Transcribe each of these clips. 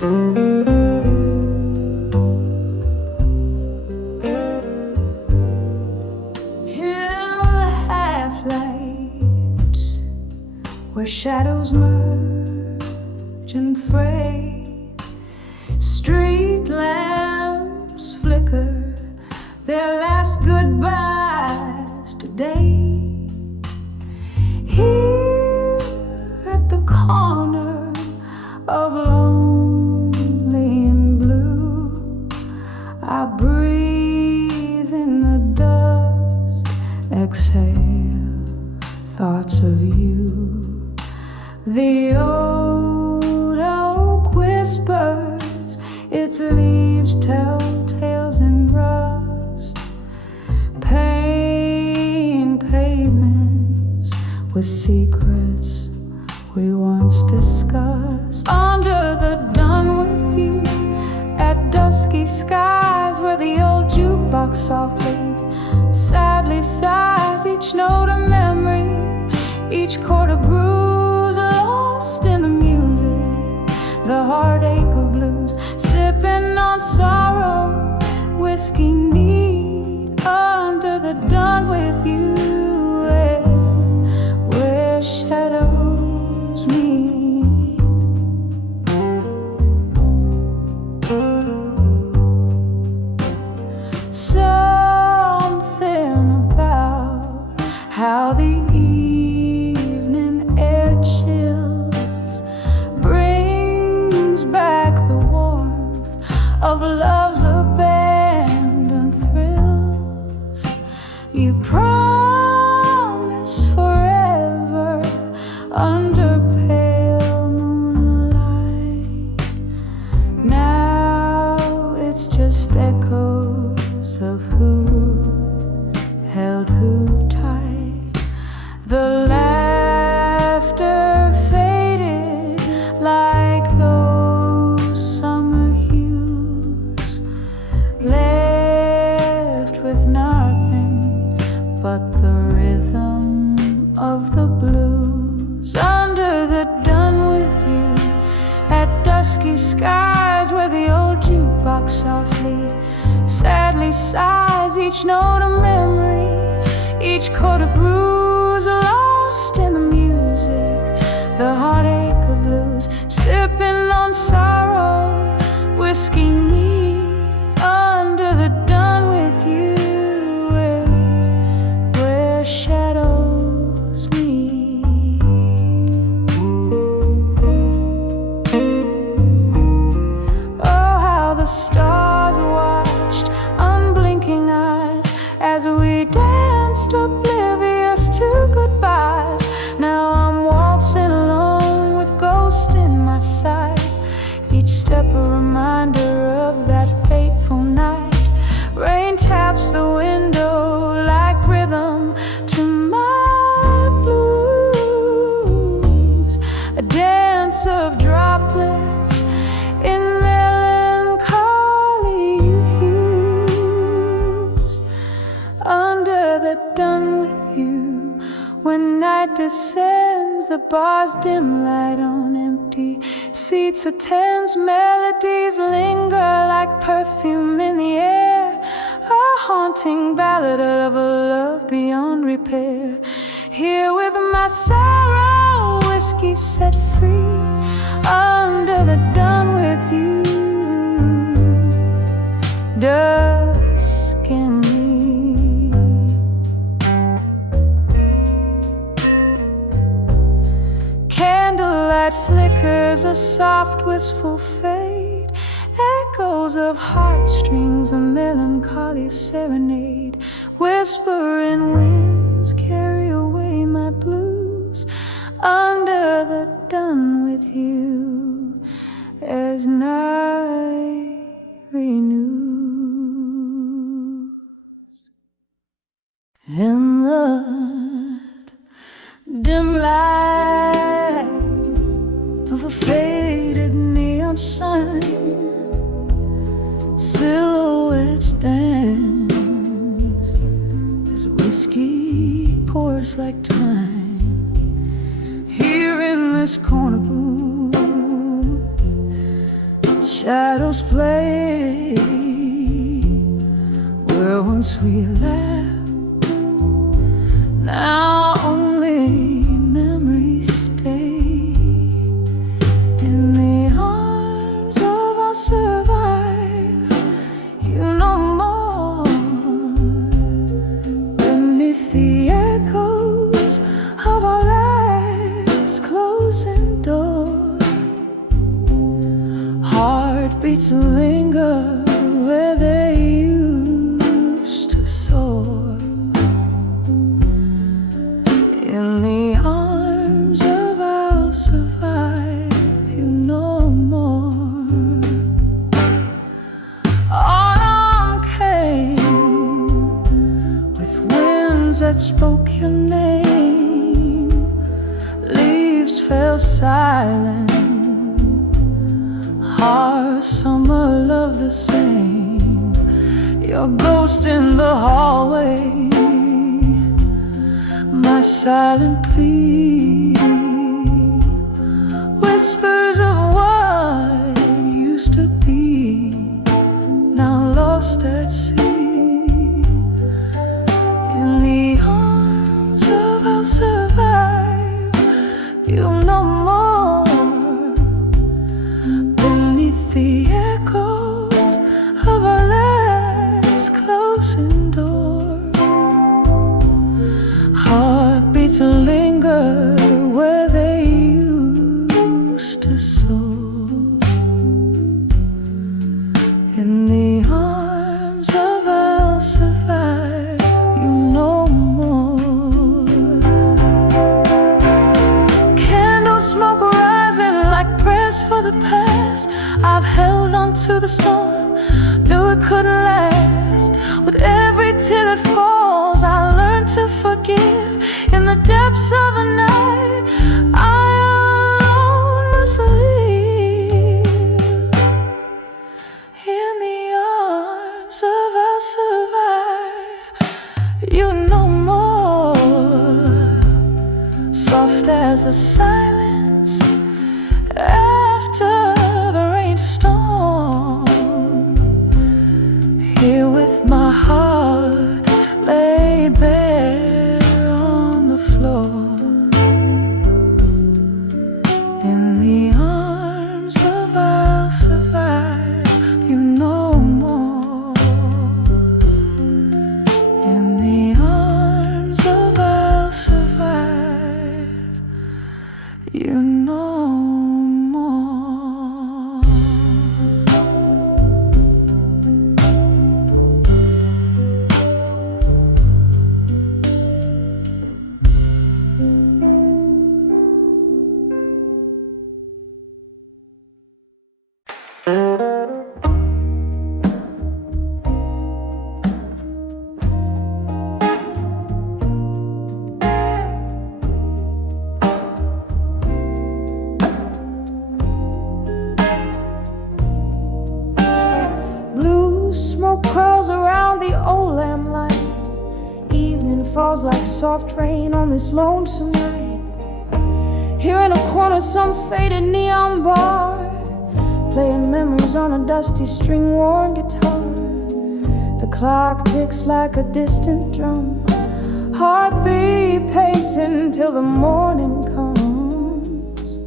Where shadows merge and fray, street lamps flicker their last goodbyes today. Here at the corner of lonely and blue, I breathe in the dust, exhale thoughts of you. The old oak whispers, its leaves tell tales in rust. Pain pavements with secrets we once discussed. Under the dawn with you, at dusky skies, where the old jukebox softly, sadly sighs. Each note a memory, each chord a bruise, lost in the music, the heartache of blues. Sipping on sorrow, whiskey neat, under the dawn with you, where shadows meet. Something about how the of love's abandoned thrills. You promise forever under pale moonlight. Now it's just echoes of who held who tight. The laughter faded like those summer hues, left with nothing but the rhythm of the blues. Under the dawn with you, at dusky skies, where the old jukebox softly, sadly sighs. Each note a memory, each chord a bruise, lost in the music, the heartache of blues. Sipping on sorrow, whiskey neat, under the dawn with you, where shadows meet. Oh, how the stars watched, unblinking eyes, as we danced oblivious to goodbyes. Now I'm waltzing alone with ghosts in my sight, each step a reminder of that fateful night. Rain taps the window like rhythm to my blues, a dance of droplets in melancholy hues. Under the dawn with you, when night descends, the bar's dim light on empty seats attends. Melodies linger like perfume in the air, a haunting ballad of a love beyond repair. Here with my sorrow, whiskey set free, under the dawn with you, dusk and me. Candlelight flickers a soft wistful fade, echoes of heartstrings, a melancholy serenade. Whispering winds carry away my blues, under the dawn with you, as night renews. In the dim light of a faded neon sign, silhouettes dance as whiskey pours like time. Here in this corner booth, Shadows play where once we laughed. Now only memories stay in the arms of our survive. You know more beneath the echoes of our last closing door. Heartbeats linger where they used to soar. In the arms of our survive, you know more. Autumn came with winds that spoke your name. Leaves fell silent. Our summer love the same. Your ghost in the hallway, my silent plea. Whispers of what used to be, now lost at sea. In the arms of our survive, you know more. The echoes of our last closing door. Heartbeats linger where they used to soar. In the arms of our survive, you know more. Candle smoke rising like prayers for the past. I've held on to the storm, knew it couldn't last. With every tear that falls, I learned to forgive. In the depths of the night, I alone must live. In the arms of our survive, you know more. Soft as the silence after storm. Here with my heart laid bare on the floor. In the arms of our survive, you know more. In the arms of our survive, you know more. Smoke curls around the old lamplight. Evening falls like soft rain on this lonesome night. Here in a corner, some faded neon bar, playing memories on a dusty string-worn guitar. The clock ticks like a distant drum, heartbeat pacing till the morning comes.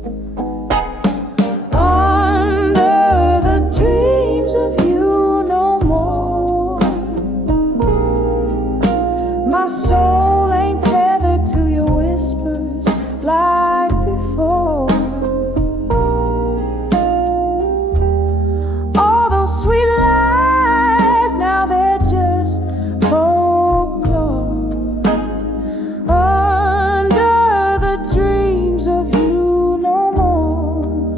Under the dreams of you, my soul ain't tethered to your whispers like before. All those sweet lies, now they're just folklore. Under the dreams of you no more.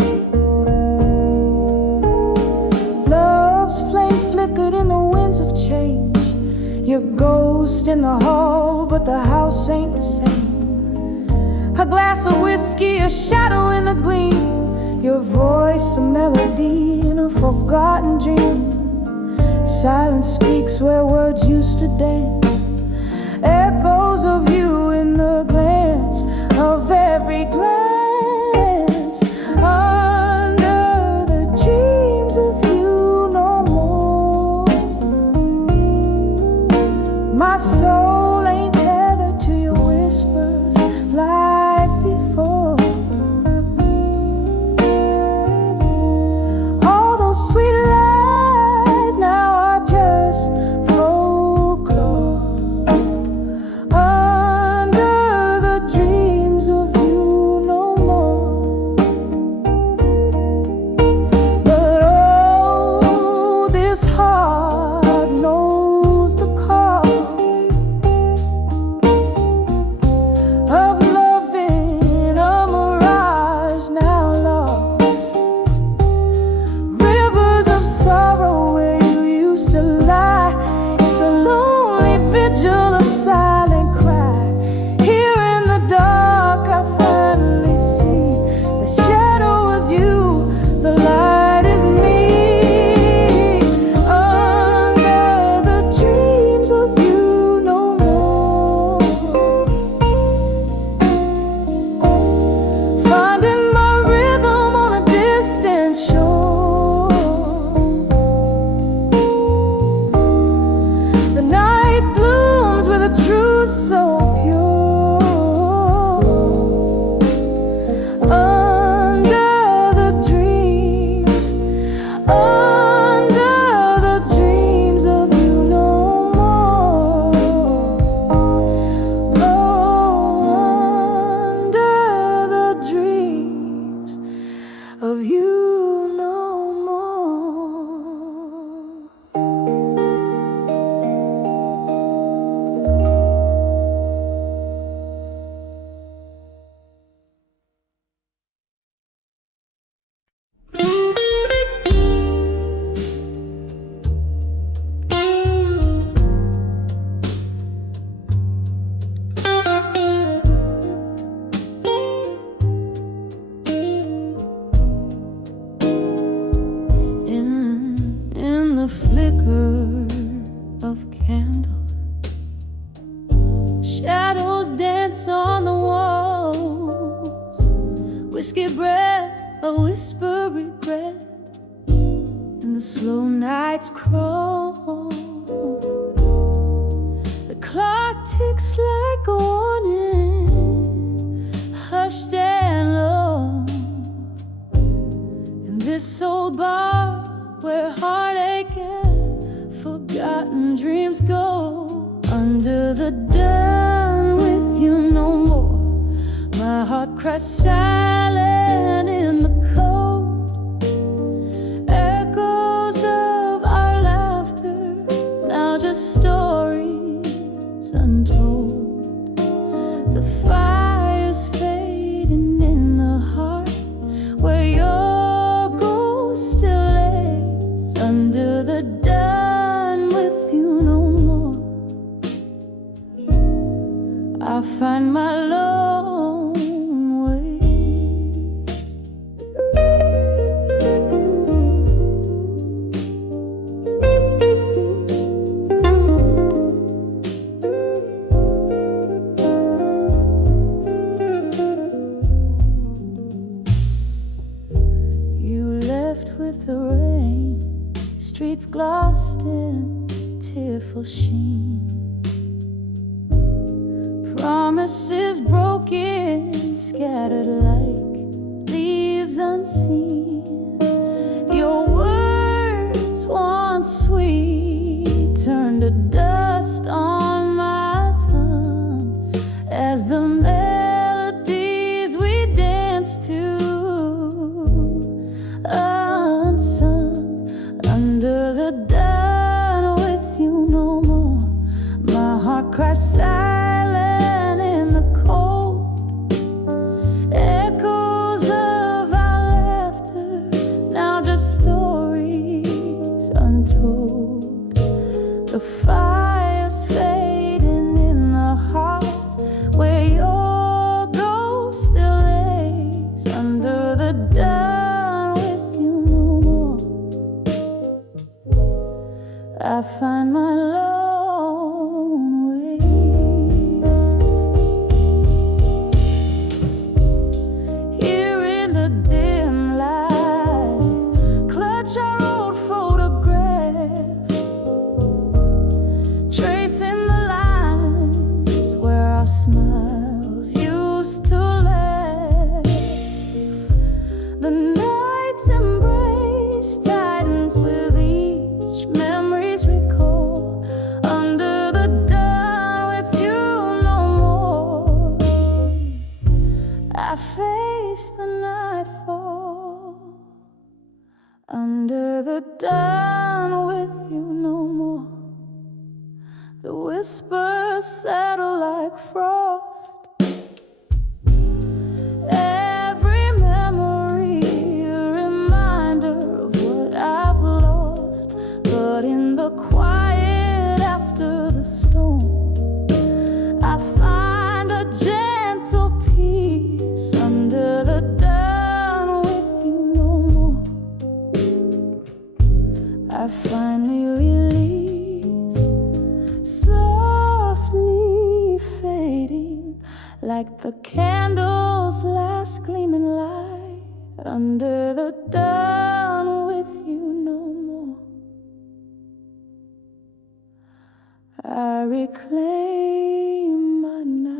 Love's flame flickered in the winds of change. Your ghost in the hall, but the house ain't the same. A glass of whiskey, a shadow in the gleam. Your voice, a melody in a forgotten dream. Silence speaks where words used to dance. Echoes of you in the glance of every glance. Under the dreams of you no more. In the flicker of candle, shadows dance on the walls. Whiskey breath, a whisper regret, and the slow nights crawl. The clock ticks like a warning, hushed and low. In this old bar where heartache and forgotten dreams go, under the dawn with you no more. My heart cries silent in the cold. Echoes of our laughter, now just stories untold. The fire's fading in the heart where your ghost still lays, under the dawn with you no more. I find my lone ways. You left with the rain, streets glossed in tearful sheen. Promises broken, scattered like leaves unseen. Your words, once sweet, turned to dust on my tongue as the melodies we danced to unsung. Under the dawn with you no more. My heart cries silent in the cold. Echoes of our laughter, now just stories untold. The fire's fading in the heart where your ghost still lays, under the dawn with you no more. I find my lone ways. Here in the dim light, clutch our old photograph, tracing the lines where our smiles used to laugh. The night's embrace tightens with each memories recall, under the dawn with you no more. I face the nightfall, under the dawn with you no more. The whispers settle like frost. Every memory a reminder of what I've lost. But in the quiet after the storm, I find a gentle peace, under the dawn with you no more. I finally release, softly fading like the candle's last gleaming light, under the dawn with you no more. I reclaim my night.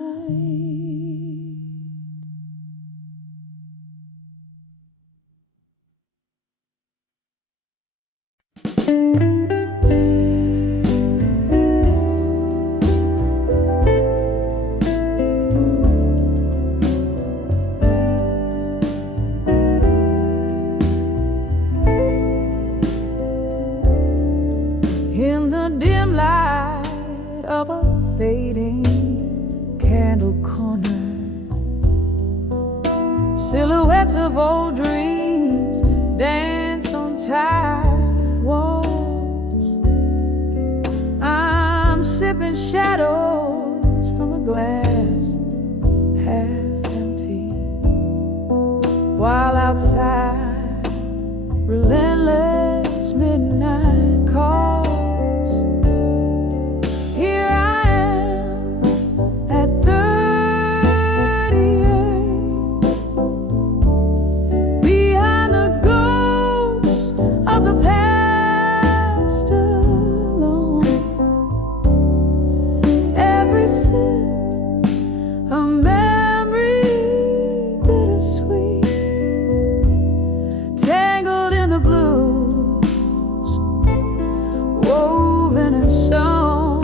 of old dreams dance on tired walls. I'm sipping shadows from a glass half empty, while outside relentless midnight calls. Here I am at 38, behind the ghost of the past alone. Every sip a memory bittersweet, tangled in the blues, woven and sewn.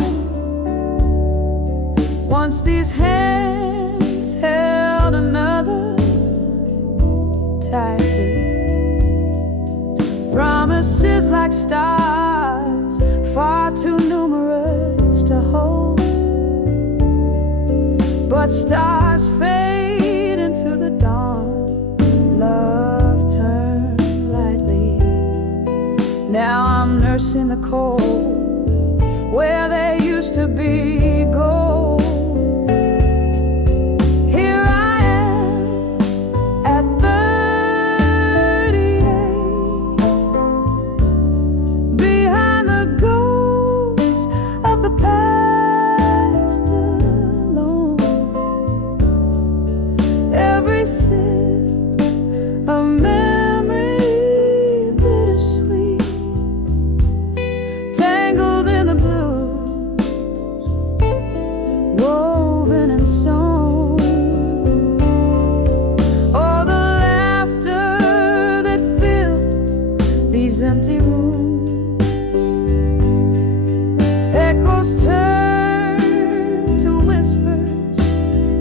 Once these hands held another tightly, promises like stars, far too numerous to hold. But stars fade into the dawn, love turned lightly. Now I'm nursing the cold where there used to be gold. Here I am at 38, behind the ghost of the past alone. Every sip a memory bittersweet, tangled in the blues, woven and sewn. Oh, the laughter that filled these empty rooms, echoes turn to whispers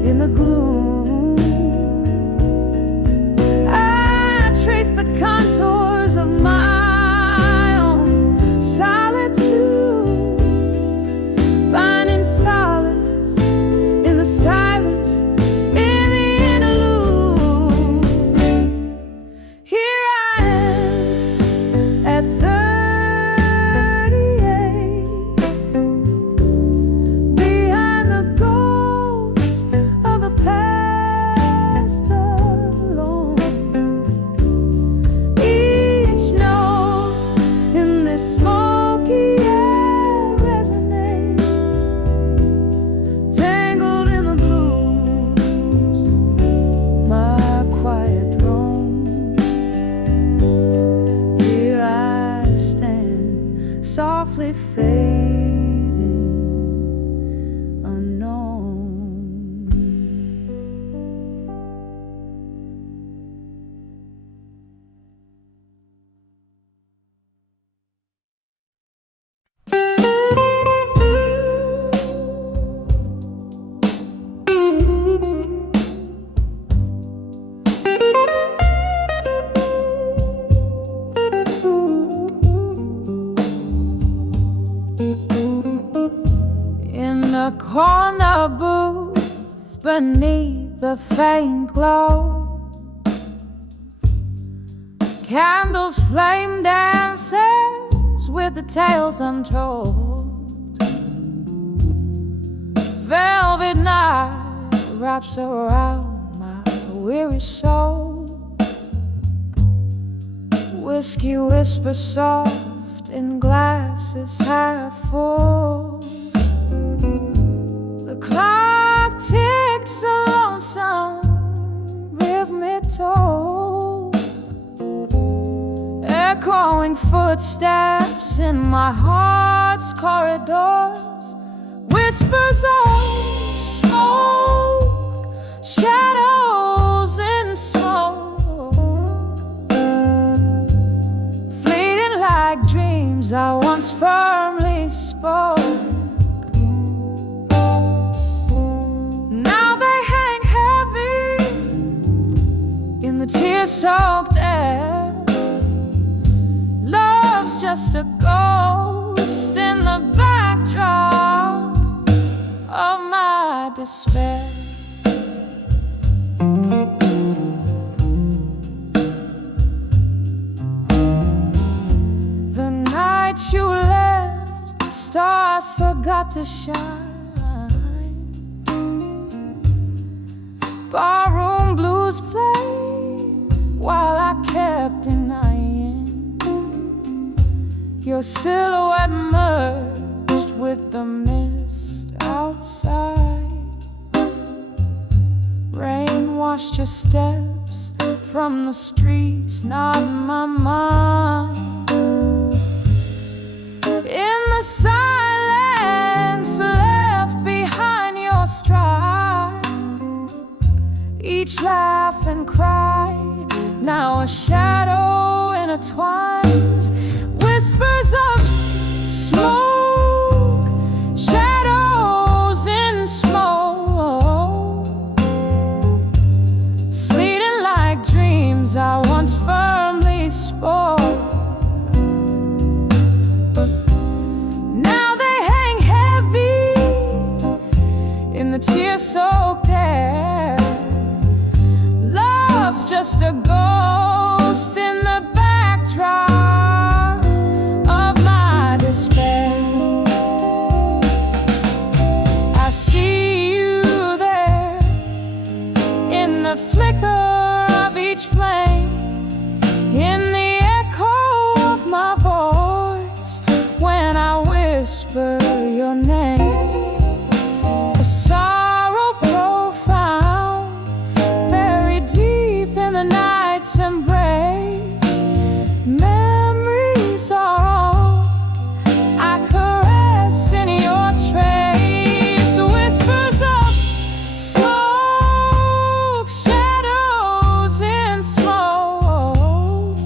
in the gloom. I trace the contours of my own solitude, finding solace in the silence, in the interlude. Here I am at 38, behind the ghost of the past alone. Each note in this smoky air resonates, tangled in the blues, my quiet throne. Here I stand, softly fading, unknown. In a corner booth beneath the faint glow, candles flame dances with the tales untold. Velvet night wraps around my weary soul. Whiskey whispers soft in glasses half full. The clock ticks a lonesome rhythmic toll, echoing footsteps in my heart's corridors. Whispers of smoke, shadows in smoke, fleeting like dreams I once firmly spoke. Now they hang heavy in the tear-soaked air. Love's just a ghost in the backdrop of my despair. night you left, stars forgot to shine. Barroom blues played while I kept denying. Your silhouette merged with the mist outside. Rain washed your steps from the streets, not my mind. In the silence left behind your stride, each laugh and cry, now a shadow intertwines. Whispers of smoke, shadows in smoke, fleeting like dreams I once firmly spoke. Now they hang heavy in the tear-soaked air. Love's just a ghost in the backdrop of my despair. I see you there in the flicker of each flame, in the echo of my voice when I whisper your name. A sorrow profound, buried deep in the night's embrace. Memories are all I caress in your trace. Whispers of smoke, shadows in smoke,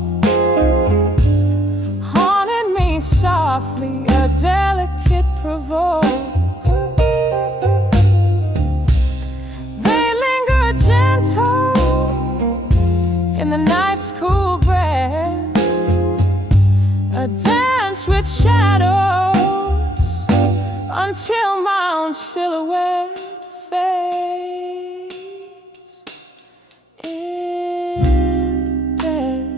haunted me softly, a delicate provoke. They linger gentle in the night's cool breath, a dance with shadows until my own silhouette fades in death.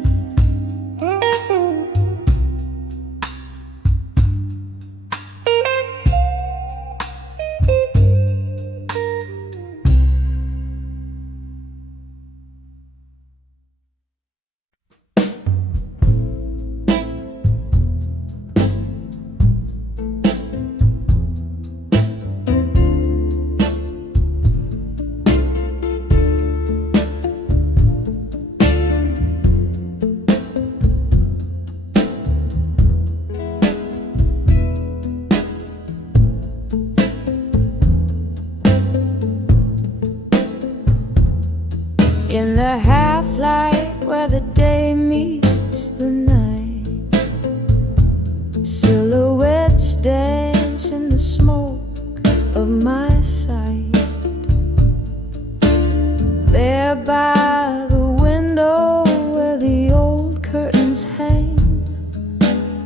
In the half-light where the day meets the night, silhouettes dance in the smoke of my sight. There by the window where the old curtains hang,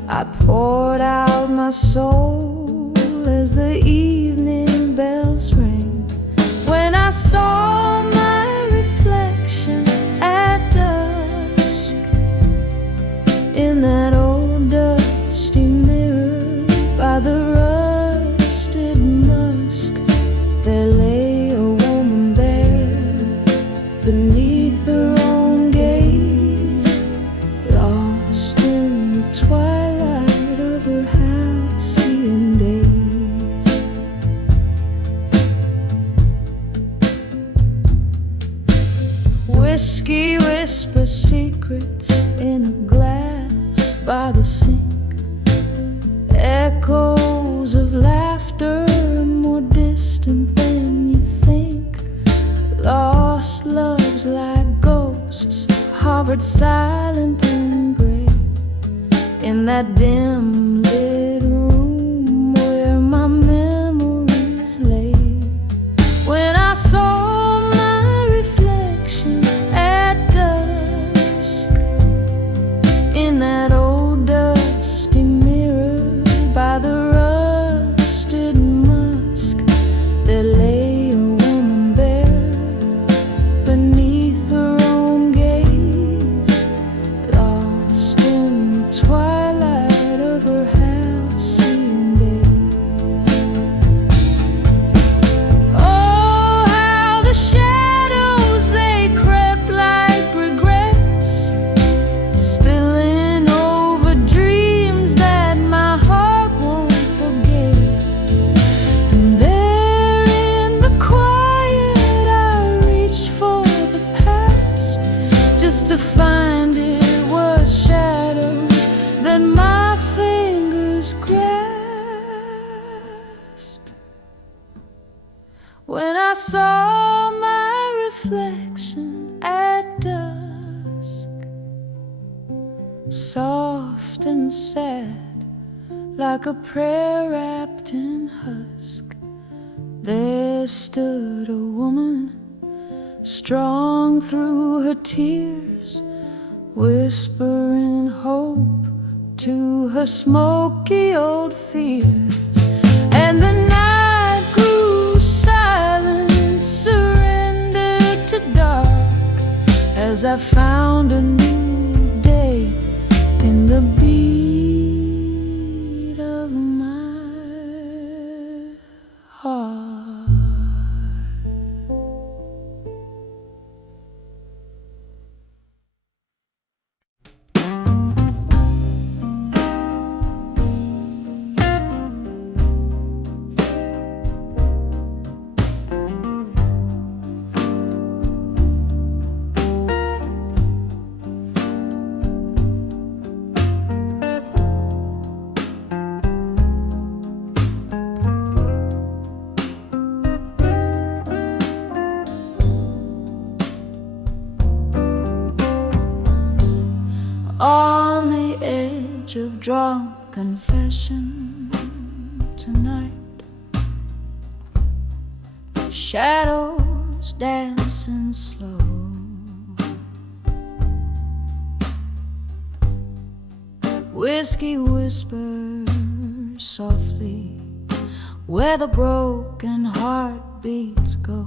I poured out my soul as the evening bells rang. When I saw my reflection at dusk in that old dusty mirror by the rusted musk, there lay a woman bare beneath her own gaze, lost in the twilight of her halcyon days. Whiskey whispers secrets in a glass by the sink, echoes of laughter more distant than you think. Lost loves like ghosts hovered silent and gray in that dim lit room where my memories lay. When I saw my reflection at dusk in that old dusty mirror by the rusted musk, there lay a woman bare beneath her own gaze, lost in the twilight of her soft and sad, like a prayer wrapped in husk. There stood a woman, strong through her tears, whispering hope to her smoky old fears. And the night grew silent, surrendered to dark, as I found a new day in the beat of my heart. On the edge of drunk confession tonight, shadows dancing slow, whiskey whispers softly where the broken heartbeats go.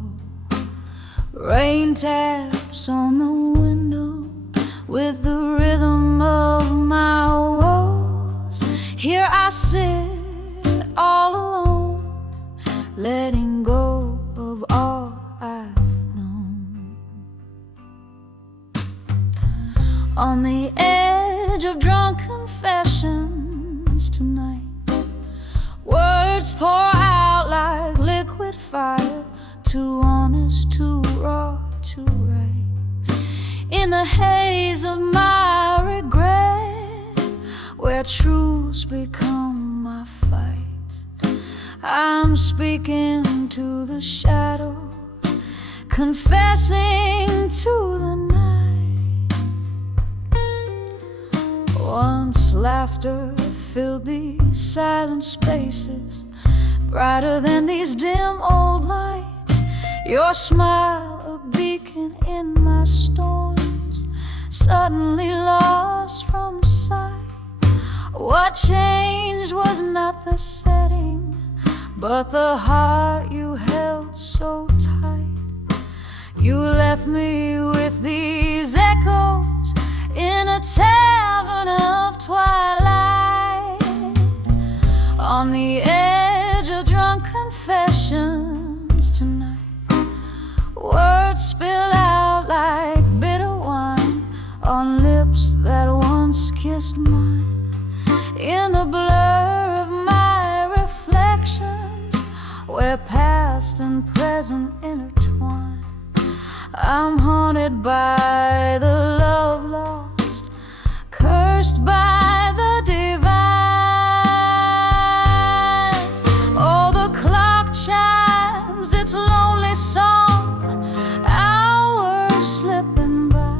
Rain taps on the window with the rhythm of my woes. Here I sit all alone, letting go of all I've known. On the edge of drunk confessions tonight, words pour out like liquid fire, too honest, too raw, too right. In the haze of my regret, where truths become my fight, I'm speaking to the shadows, confessing to the night. Once laughter filled these silent spaces, brighter than these dim old lights. Your smile a beacon in my storms, suddenly lost from sight. What changed was not the setting, but the heart you held so tight. You left me with these echoes in a tavern of twilight. On the edge of drunk confessions tonight, words spill out like bitter wine on lips that once kissed mine. In the blur of my reflections, where past and present intertwine, I'm haunted by the love lost, cursed by the divine. Oh, the clock chimes its lonely song, hours slipping by,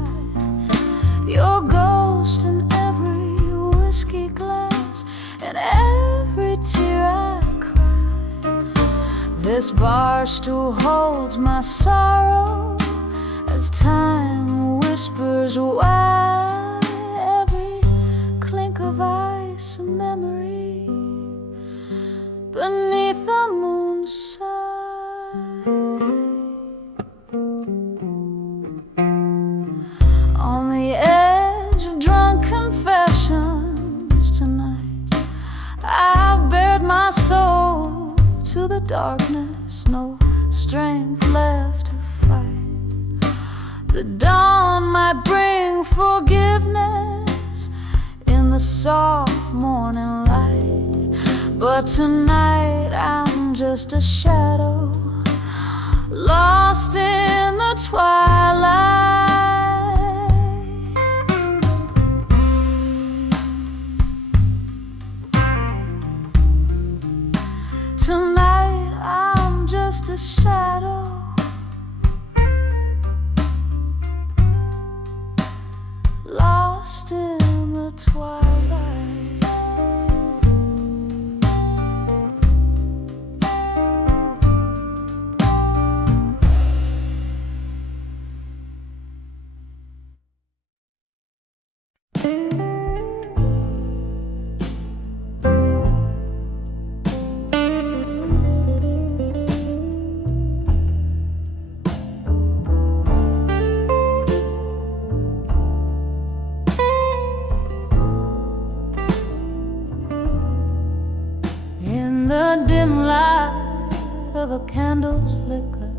your ghost in every whiskey glass and every tear I cry. This bar stool holds my sorrow as time whispers why. Every clink of ice a memory beneath the moonside. On the edge of drunk confessions tonight, I've bared my soul to the darkness, no strength left to fight. The dawn might bring forgiveness in the soft morning light, but tonight I'm just a shadow lost in the twilight. Tonight I'm just a shadow lost in the the dim light of a candle's flicker,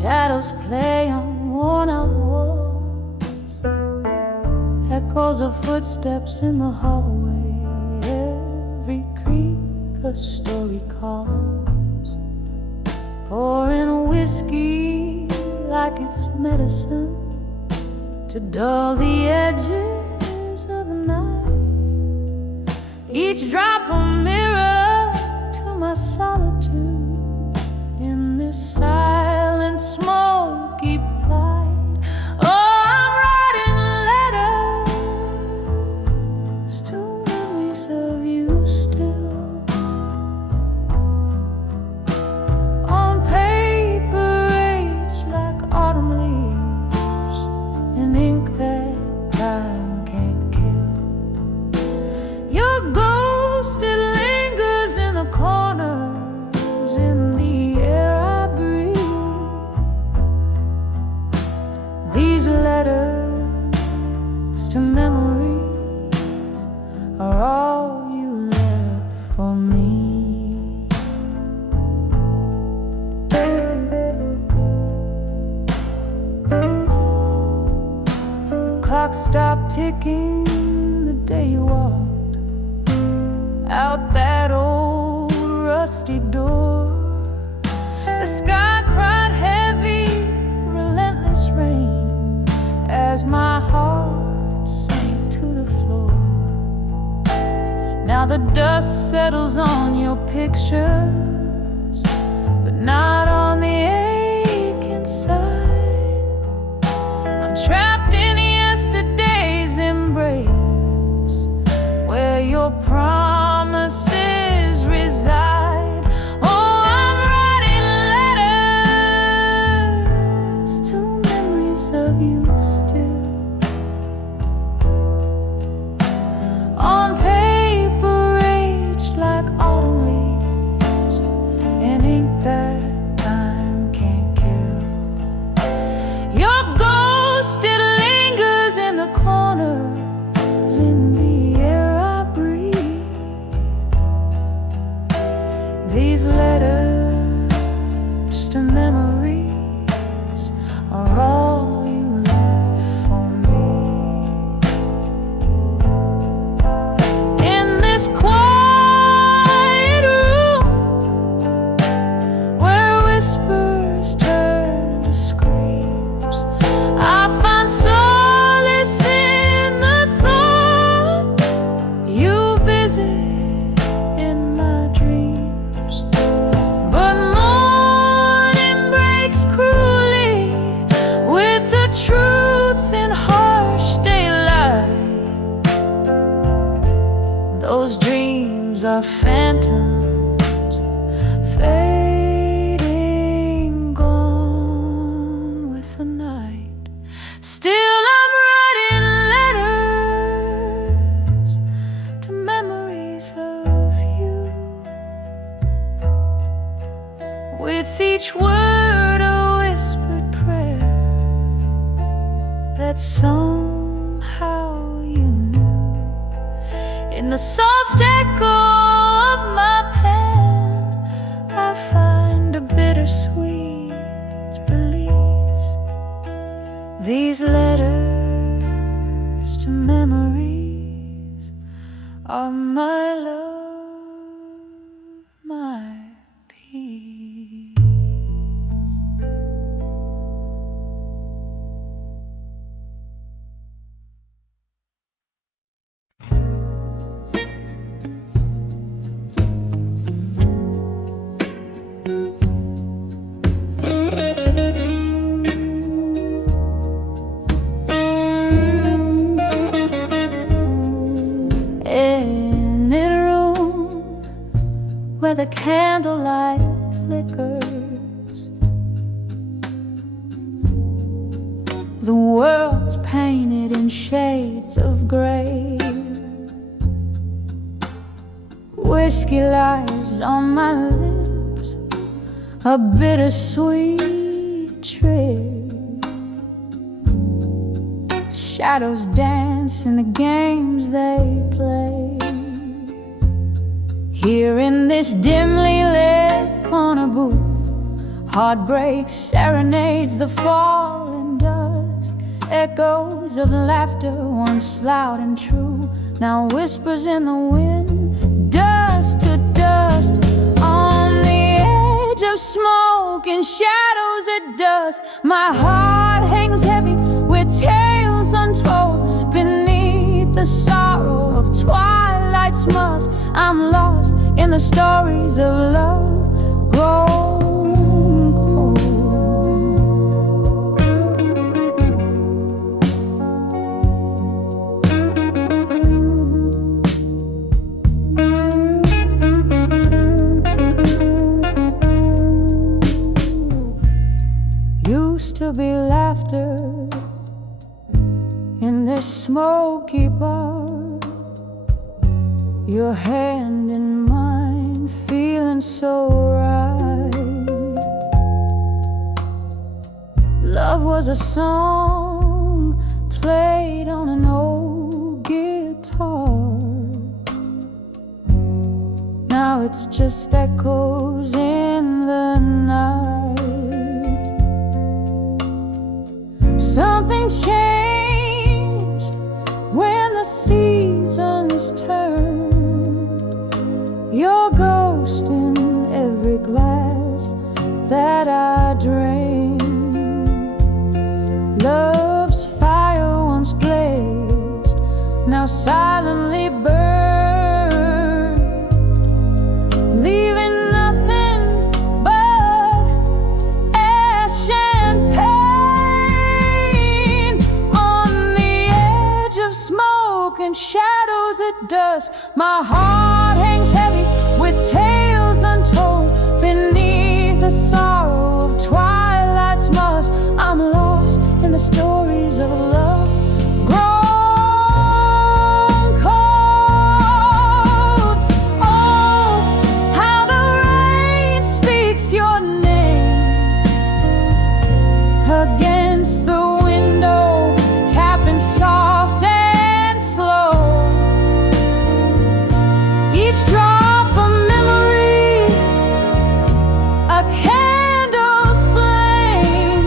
shadows play on worn-out walls, echoes of footsteps in the hallway, every creak a story calls, pouring whiskey like it's medicine to dull the edges of the night. Each drop a mirror to my solitude in this silent, smoky plight. Oh, I'm writing letters to memories of you still, on paper aged like autumn leaves, in ink that time can't kill. Your ghost, it lingers in the corners, in the air I breathe. These letters to memories are all you left for me. The clock stopped ticking the day you walked out that old rusty door. The sky cried heavy, relentless rain as my heart sank to the floor. Now the dust settles on your pictures, but not on the ache inside. I'm trapped in yesterday's embrace, where your promises reside. Oh, I'm writing letters to memories of you still, on paper aged like autumn leaves, in ink that time can't kill. Your ghost, it lingers in the corners, in the air I breathe. These letters to memories are all you left for me. In this quiet room, where whispers turn to screams, I find solace in the thought you visit in my dreams. But morning breaks cruelly with the truth in harsh daylight. Those dreams are phantoms, fading, gone with the night. Still I'm writing letters to memories of you, with each word a whispered prayer that somehow you knew. In the soft echo of my pen, I find a bittersweet release. These letters to memories are my love, my peace. In a room where the candlelight flickers, the world's painted in shades of gray. Whiskey lies on my lips, a bittersweet trick. Shadows dance in the games they play. Here in this dimly lit corner booth, heartbreak serenades the falling dusk. Echoes of laughter once loud and true, now whispers in the wind, dust to dust. On the edge of smoke and shadows at dusk, my heart hangs heavy with tales untold. Beneath the sorrow of twilight's musk, I'm lost in the stories of love grown cold. Used to be laughter in this smoky bar, your hand in mine, feeling so right. Love was a song played on an old guitar. Now it's just echoes in the night. Something changed when the seasons turned. Your ghost in every glass that I drained. Love's fire once blazed, now silently burned, leaving nothing but ash and pain. On the edge of smoke and shadows at dusk, my heart hangs heavy with tales untold. Beneath the sorrow of twilight's musk, I'm lost in the stories of love grown cold. Oh, how the rain speaks your name against the window, tapping soft and slow. Each drop a memory, a candle's flame,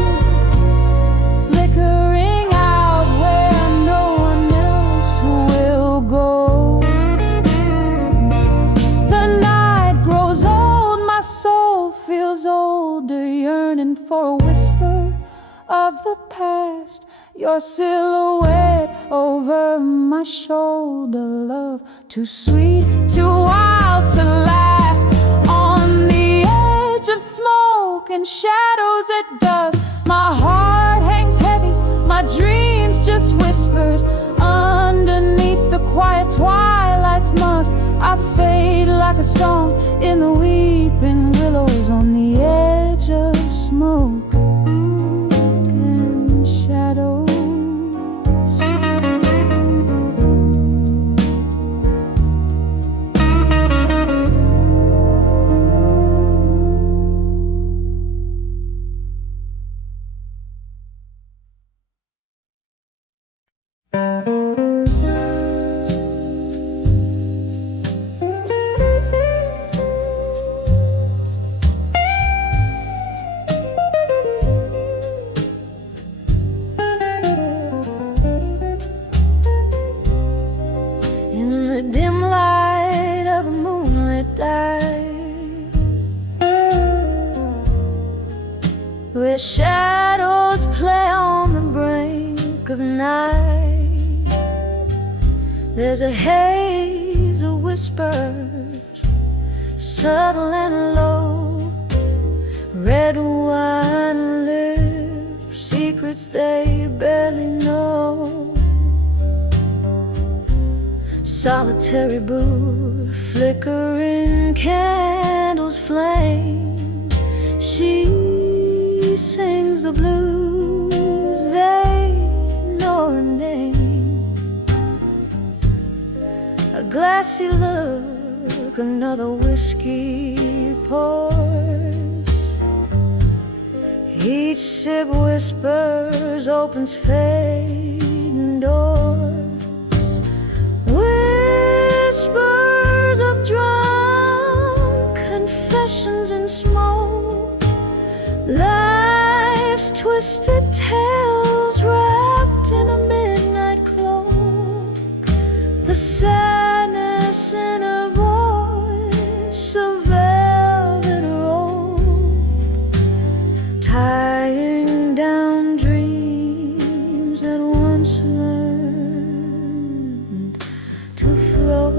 flickering out where no one else will go. The night grows old, my soul feels older, yearning for a whisper of the past. Your silhouette over my shoulder, love too sweet, too wild to last. On the edge of smoke and shadows at dusk, my heart hangs heavy, my dreams just whispers. Underneath the quiet twilight's musk, I fade like a song in the weeping willows. On the edge of smoke and shadows. Where shadows play on the brink of night, there's a haze of whispers, subtle and low. Red wine lips, secrets they barely know. Solitary booth, flickering candles flame. She sings the blues, they know her name. A glassy look, another whiskey pours. Each sip whispers, opens fading doors. Whispers of drum twisted tales wrapped in a midnight cloak, the sadness in her voice, a velvet rope, tying down dreams that once learned to float.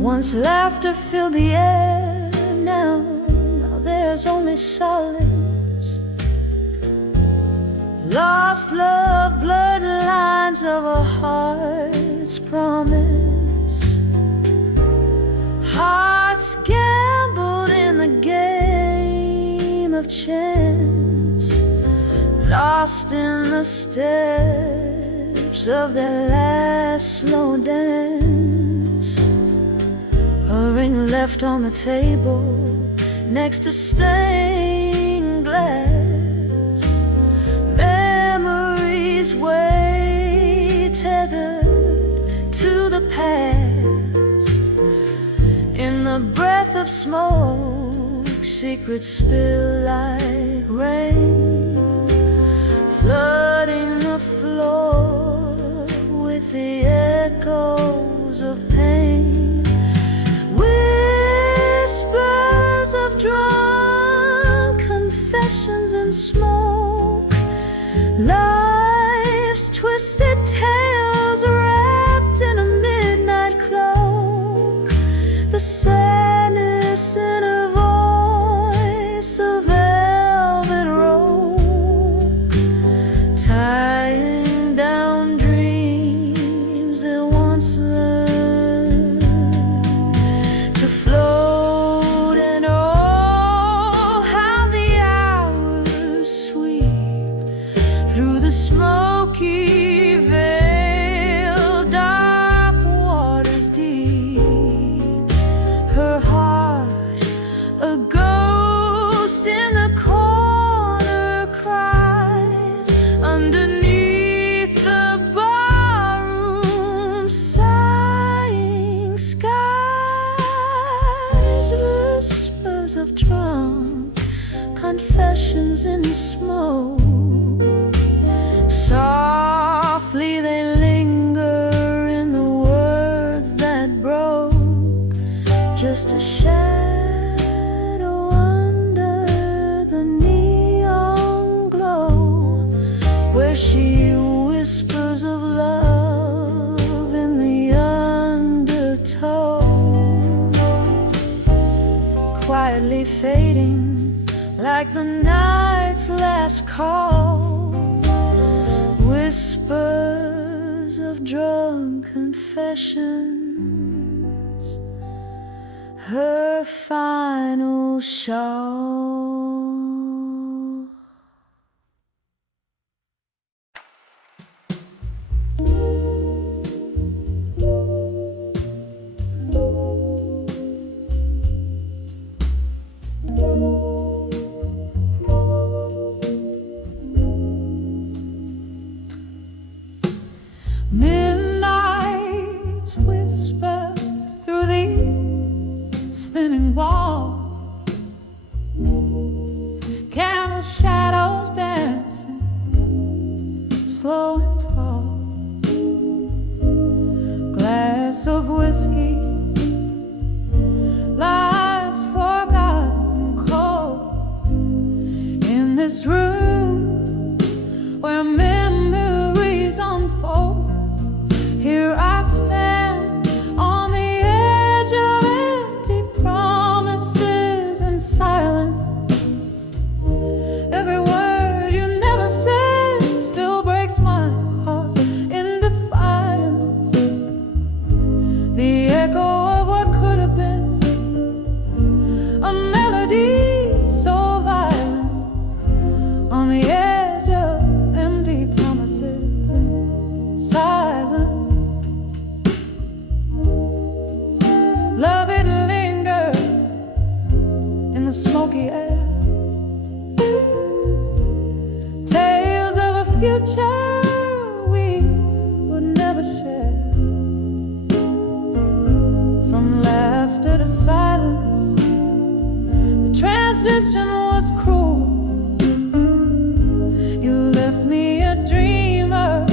Once laughter filled the air, now there's only silence. Lost love, blurred lines of a heart's promise. Hearts gambled in the game of chance, lost in the steps of their last slow dance. A ring left on the table next to stained glass. Memories way tethered to the past. In the breath of smoke, secrets spill like rain, flooding the floor with the echoes of pain. Whispers of drunk confessions and smoke, life's twisted tales wrapped in a midnight cloak, the sadness in her voice, a velvet rope, tying down dreams that once learned to float. And oh, how the hours sweep through the smoky veil, dark waters deep, her heart a ghost in the corner cries, underneath the barroom sighing skies. Whispers of drunk confessions in smoke, softly they linger in the words that broke, just a shadow under the neon glow, where she whispers of love in the undertow, quietly fading like the night's last call. Whispers of drunk confessions, her final shawl. Midnight's whisper through these thinning walls, candle shadows dancing, slow and tall. Glass of whiskey lies forgotten cold in this room where memories unfold. Here I stand on the edge of empty promises and silence. Every word you never said still breaks my heart in defiance. The echo of what could have been, a melody so violent, on the edge of empty promises and silence. Love it linger in the smoky air, tales of a future we would never share. From laughter to cruel. You left me a dreamer,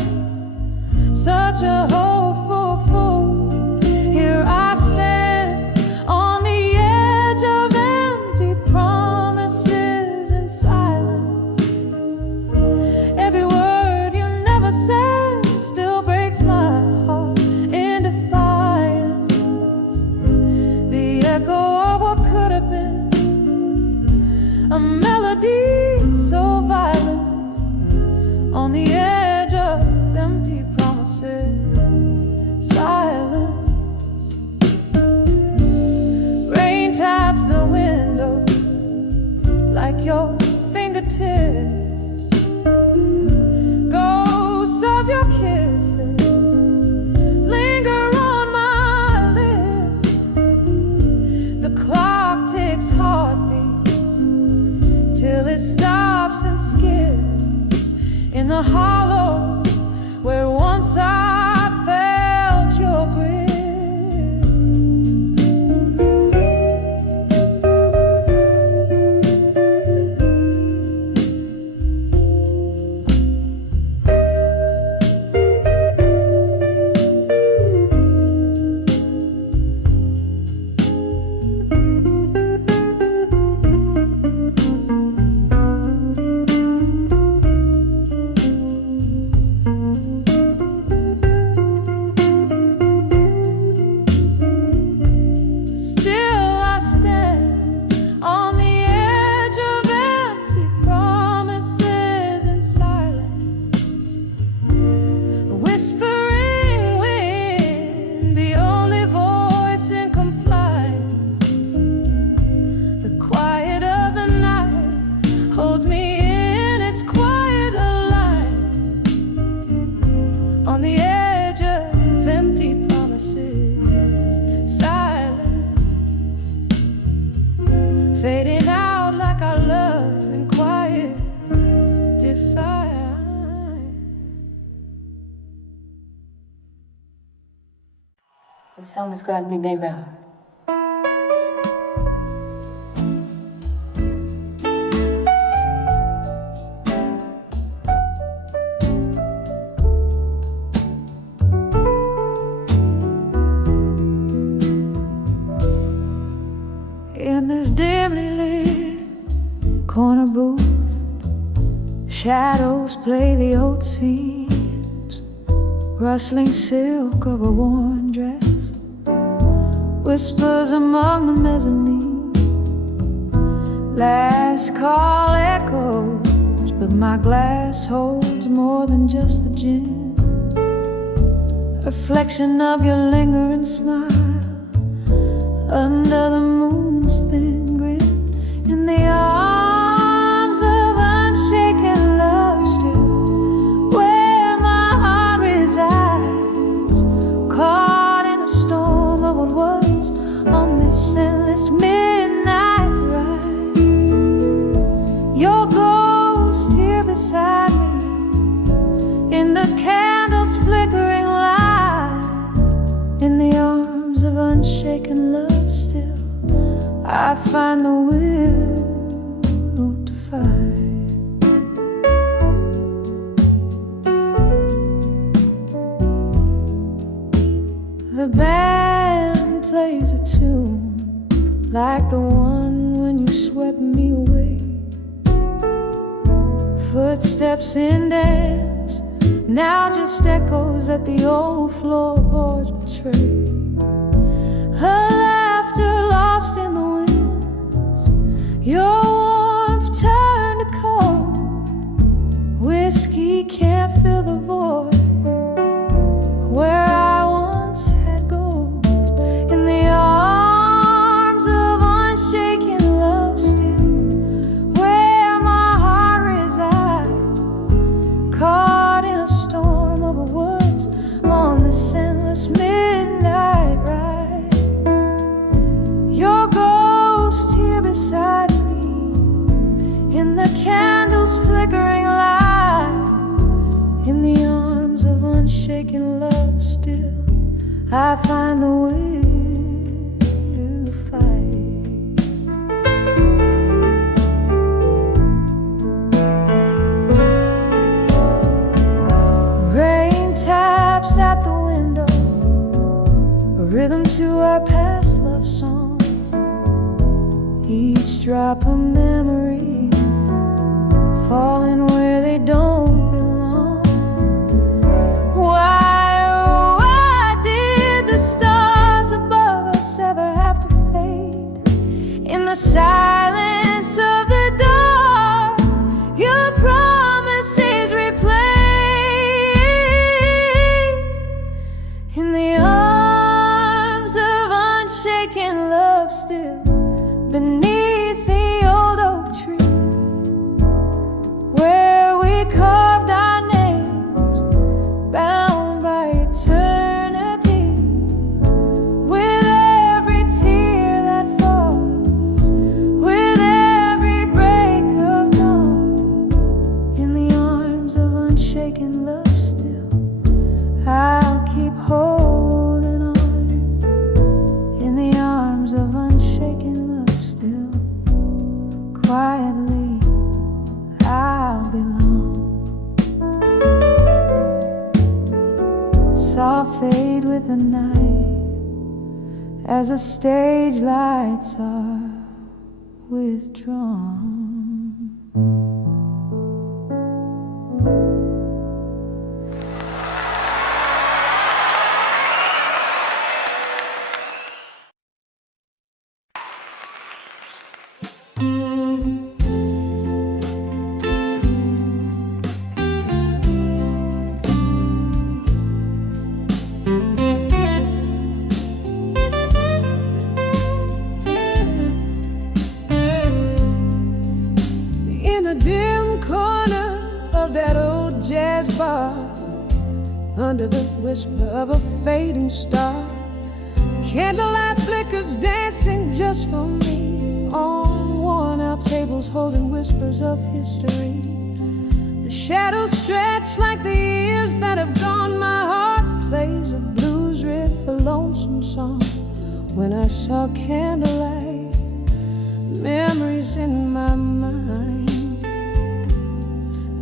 such a hopeful fool. Here I stand on the edge of empty promises and silence. Every word you never said still breaks my heart in defiance. The echo of what could have been, a melody so violent, on the edge of empty promises, silence. Rain taps the window like your fingertips. Ghosts of your kisses linger on my lips. The clock takes heartbeats till it stops and skips in the hollow where once I felt your grip. Fading out like our love in quiet defiance. The song describes me, baby. In this dimly lit corner booth, shadows play the old scenes. Rustling silk of a worn dress whispers among the mezzanine. Last call echoes, but my glass holds more than just the gin. Reflection of your lingering smile under the moon's thin grin, in the arms of unshaken love, still where my heart resides, caught in a storm of what was on this endless midnight ride. Your ghost here beside me, in the candle's flickering light, in the arms of unshaken love, still I find the will to fight. The band plays a tune like the one when you swept me away. Footsteps in dance, now just echoes that the old floorboards betray. Her laughter lost in the winds, your warmth turned to cold. Whiskey can't fill the void where I once had gold. In the arms of unshaken love, still where my heart resides, caught in a storm of words on this endless midnight ride. Your ghost here beside me, in the candle's flickering light, in the arms of unshaken love, still I find the will to fight. to our past love song, each drop a memory falling where they don't belong. Why, oh, why did the stars above us ever have to fade? In the silence of the dark, your promises replay. In the arms of unshaken love, still beneath the old oak tree, where we carved our names, bound by eternity. With every tear that falls, with every break of dawn, in the arms of unshaken love, still I'll keep holding on. In the arms of unshaken love, still quietly I'll belong. Saw fade with the night as the stage lights are withdrawn. In a dim corner of that old jazz bar, under the whisper of a fading star, candlelight flickers dancing just for me, on worn-out tables holding whispers of history. The shadows stretch like the years that have gone. My heart plays a blues riff, a lonesome song. When I saw candlelight, memories in my mind,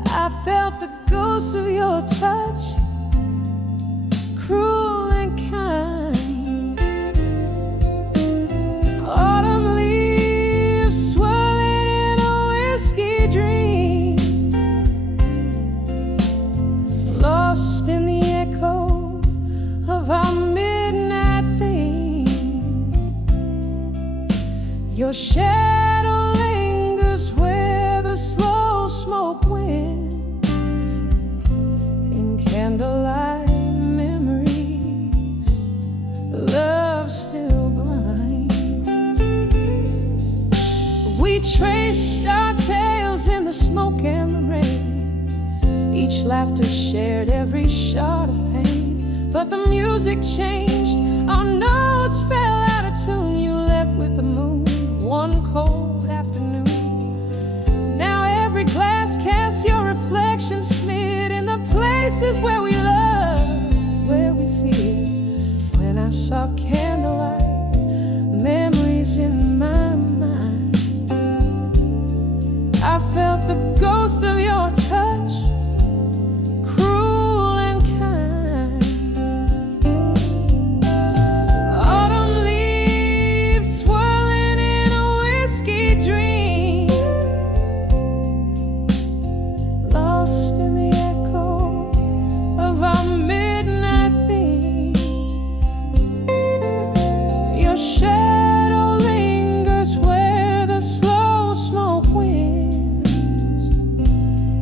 I felt the ghost of your touch, cruel and kind. Autumn leaves swirling in a whiskey dream, lost in the echo of our midnight theme. Your shadow lingers where the slow smoke wins. In candlelight memories, love still blind. We traced our tales in the smoke and the rain. Each laughter shared every shot of pain. But the music changed, our notes fell out of tune. You left with the moon one cold afternoon. Now every glass casts your reflection, smeared in the places where we love, where we feel. When I saw candlelight, memories in my mind, I felt the ghost of your touch, cruel and kind. Autumn leaves swirling in a whiskey dream, lost in the echo of our midnight theme. Your shadow lingers where the slow smoke wins.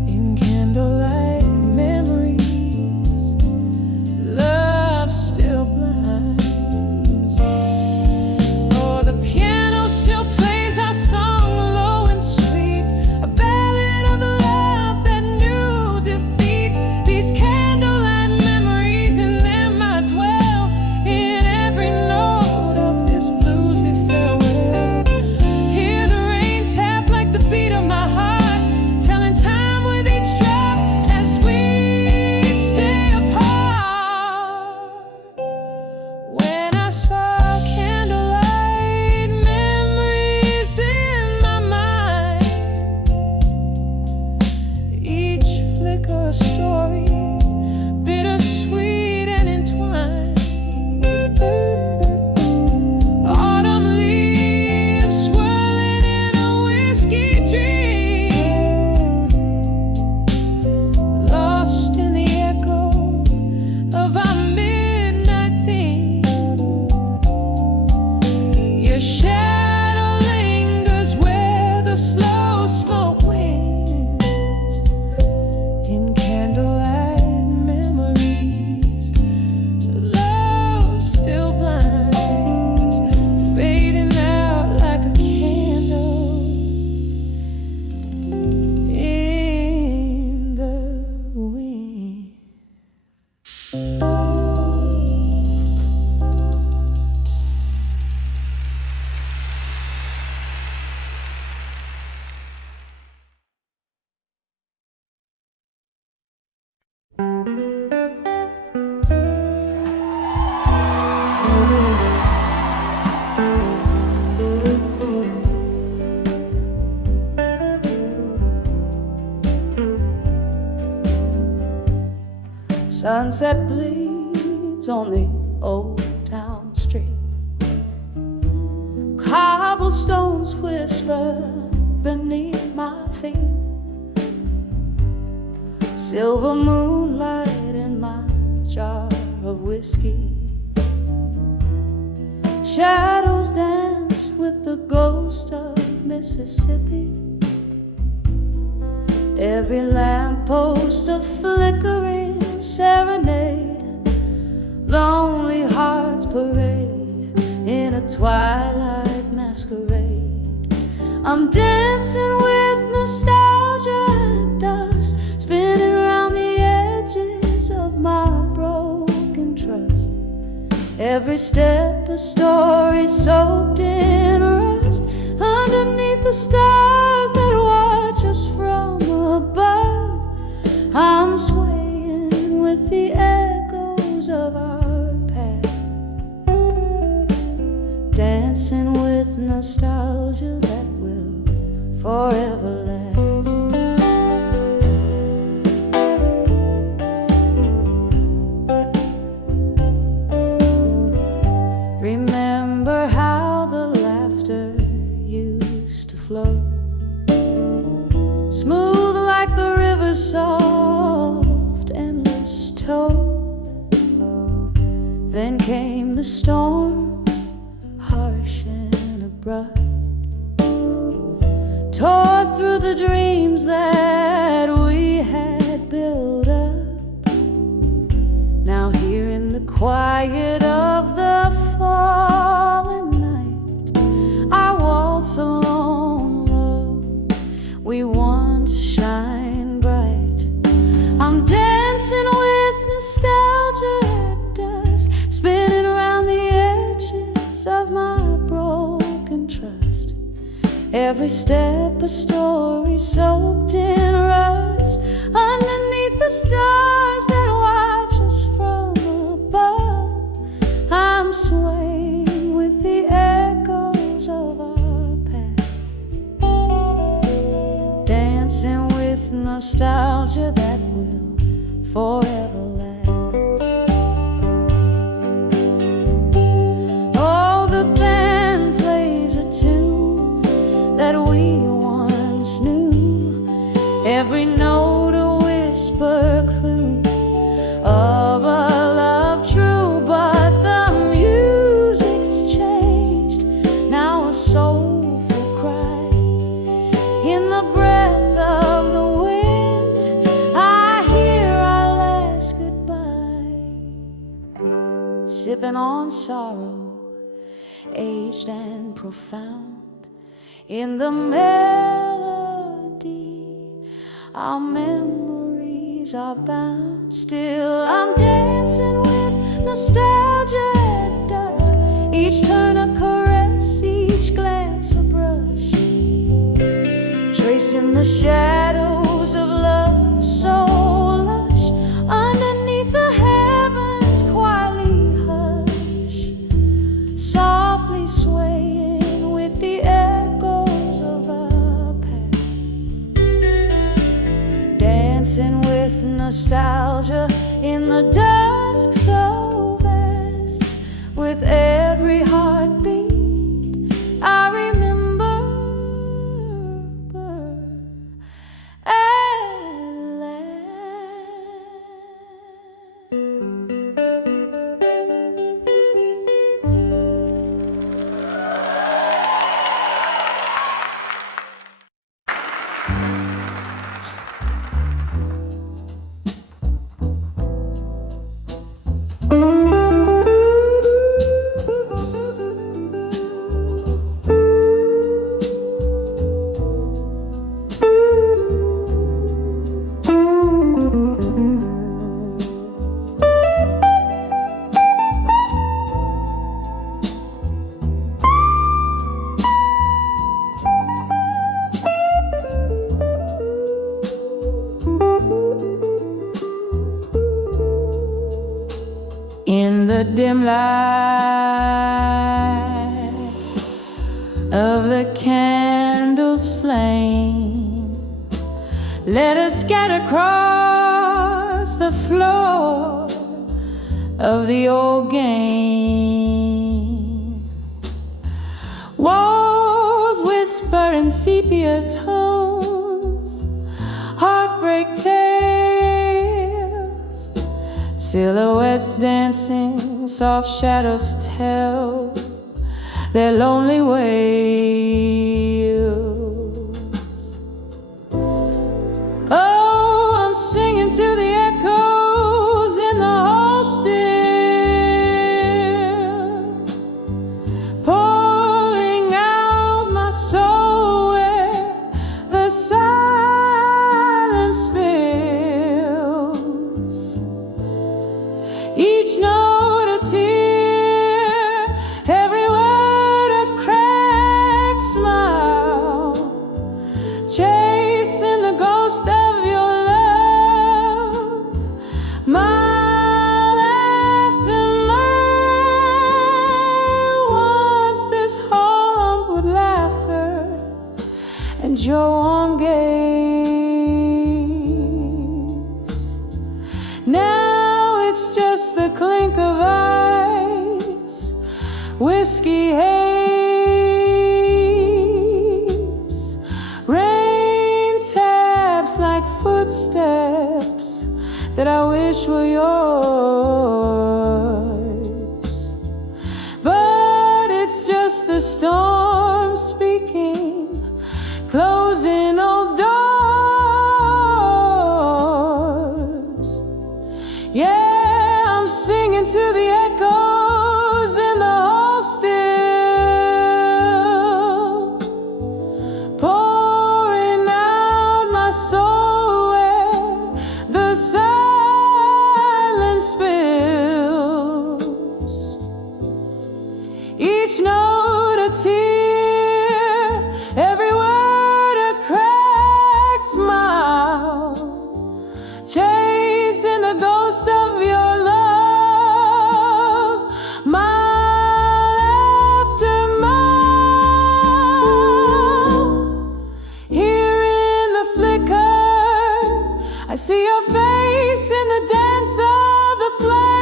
In candlelight Sunset bleeds on the old town street. Cobblestones whisper beneath my feet. Silver moonlight in my jar of whiskey. Shadows dance with the ghost of Mississippi. Every lamppost a flickering serenade. Lonely hearts parade in a twilight masquerade. I'm dancing with nostalgia dust, spinning around the edges of my broken trust. Every step a story soaked in rust, underneath the stars that watch us from above. I'm swaying with the echoes of our past, dancing with nostalgia that will forever last. Remember how the laughter used to flow, smooth like the river's soft, endless toe. Then came the storms, harsh and abrupt, tore through the dreams that we had built up. Now here in the quiet of the fallen night, I waltz alone low. We once shine bright. I'm dancing with nostalgia at dusk, spinning around the edges of my broken trust. Every step a story soaked in rust, underneath the stars that watch us from above. I'm swaying with the echoes of our past, dancing with nostalgia that will forever last. Oh, the band plays a tune that we once knew, every note a whisper clue of a love true. But the music's changed, now a soulful cry. In the breath of the wind, I hear our last goodbye. Sipping on sorrow, aged and profound. In the melody, our memories are bound. Still I'm dancing with nostalgia at dusk, each turn a caress, each glance a brush, tracing the shadows of love so lush, underneath the heavens quietly hush, softly swaying with the echoes of our past, dancing with nostalgia in the dusk so vast. With every heartbeat I remember at last. In the dim light of the candle's flame, let us scatter across across the floor of the old game. Walls whisper in sepia tones, heartbreak tales, silhouettes dancing, soft shadows tell their lonely wails. Oh, I'm singing to the echoes in the hall still, pouring out my soul where the silence spills. Each note a tear, every word a cracked smile, chasing the ghost of your love, mile after mile. Once this hall hummed with laughter and your warm gaze. Now it's just the clink of ice, whiskey haze, rain taps like footsteps that I wish were yours. But it's just the storm speaking, closing old doors. Yeah, I'm singing to the echoes in the hall still, pouring out my soul where the silence spills. Each note a tear, every word a cracked smile, chasing the ghost of your love, mile after mile. Here in the flicker, I see your face in the dance of the flame.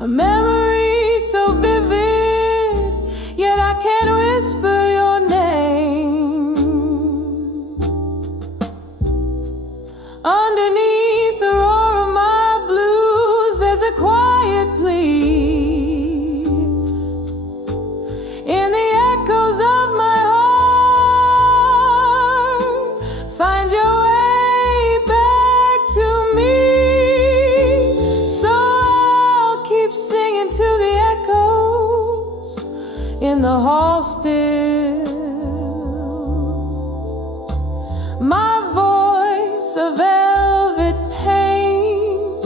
A memory so vivid, yet I can't whisper your name. Underneath the roar of my blues, there's a quiet plea. In the echoes of my heart, find your way back to me. So I'll keep singing to the echoes in the hall still. My voice a velvet pain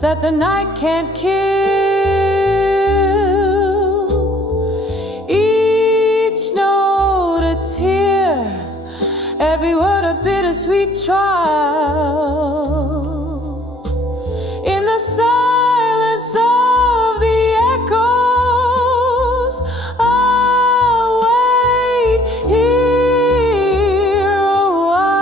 that the night can't kill. Each note a tear, every word a bittersweet trial. In the silence of the echoes, I'll wait here a while.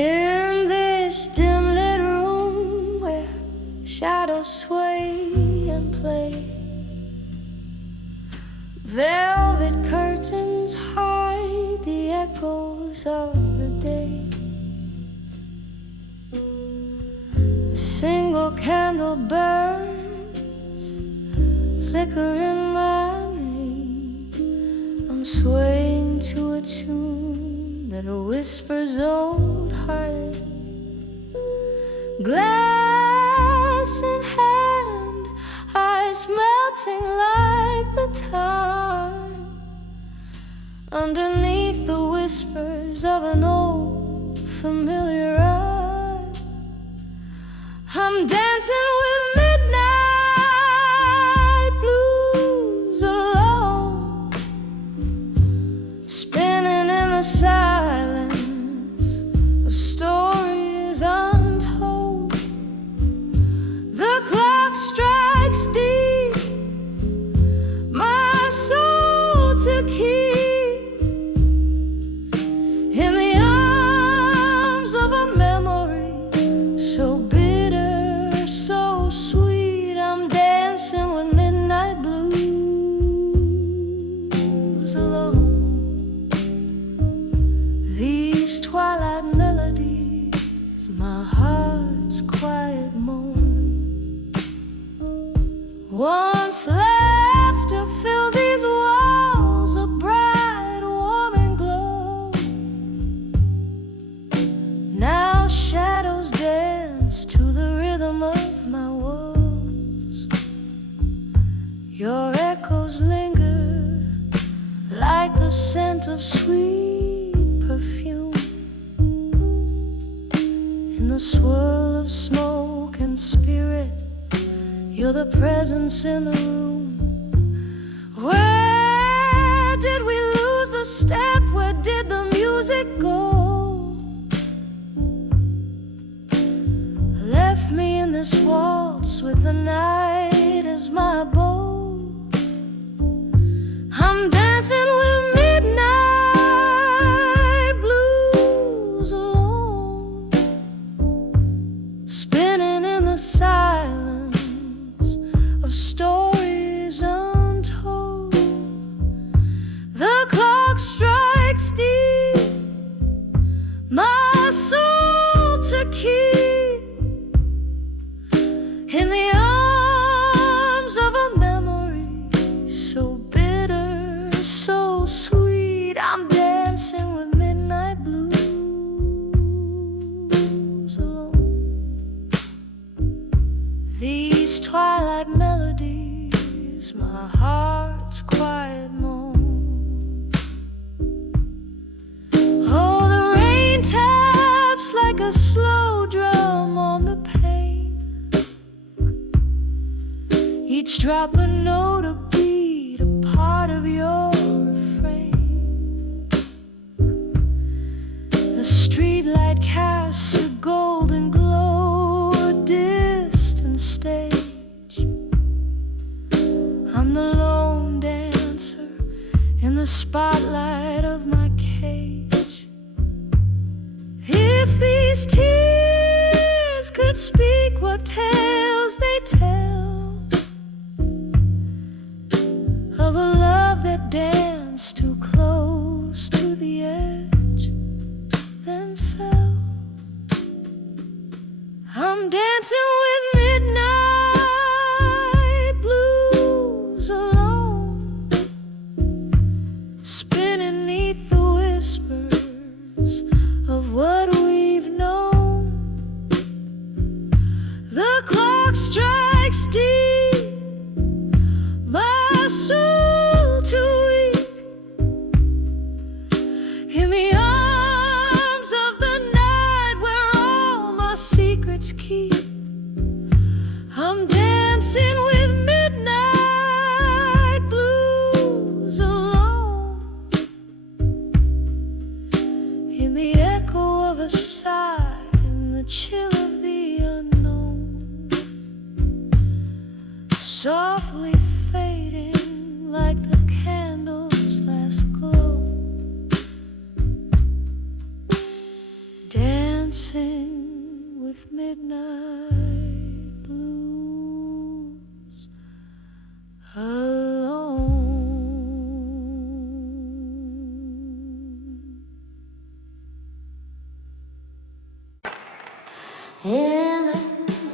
In this dim lit room where shadows sway and play, velvet curtains hide the echoes of the day. A single candle burns, flickering my name. I'm swaying to a tune that whispers old heartache. Glass in hand, eyes melting like the time. Underneath the whispers of an old familiar eye, I'm dancing with midnight blues alone, spinning in the silence. A story is untold. The clock strikes deep, my soul to keep in the arms of a memory so bitter, so sweet. I'm dancing with midnight blues alone. These twilight melodies, my heart's quiet moan. Once laughter filled these walls, a bright, warming glow. Now shadows dance to the rhythm of my woes. Your echoes linger like the scent of sweet perfume in the swirl of smoke and spirit. You're the presence in the room. Where did we lose the step? Where did the music go? Left me in this waltz with the night as my bow. I'm dancing with midnight blues alone, spinning in the silence of stories untold. The clock strikes deep, my soul to keep in the arms of a memory so bitter, so sweet. I'm dancing with midnight blues alone. These twilight melodies, my heart's quiet moan. Oh, the rain taps like a slow drum on the pane. Each drop a note, a beat, a part of your refrain. The streetlight casts a golden glow, a distant stage. I'm the lone dancer in the spotlight of my cage. If these tears could speak, what tales they tell of a love that danced too close to the edge, then fell. I'm dancing with midnight blues alone, spinning 'neath In the arms of the night where all my secrets keep, I'm dancing with midnight blues alone. In the echo of a sigh, in the chill of the unknown, softly fading like the candle's last glow, dancing with midnight blues alone. In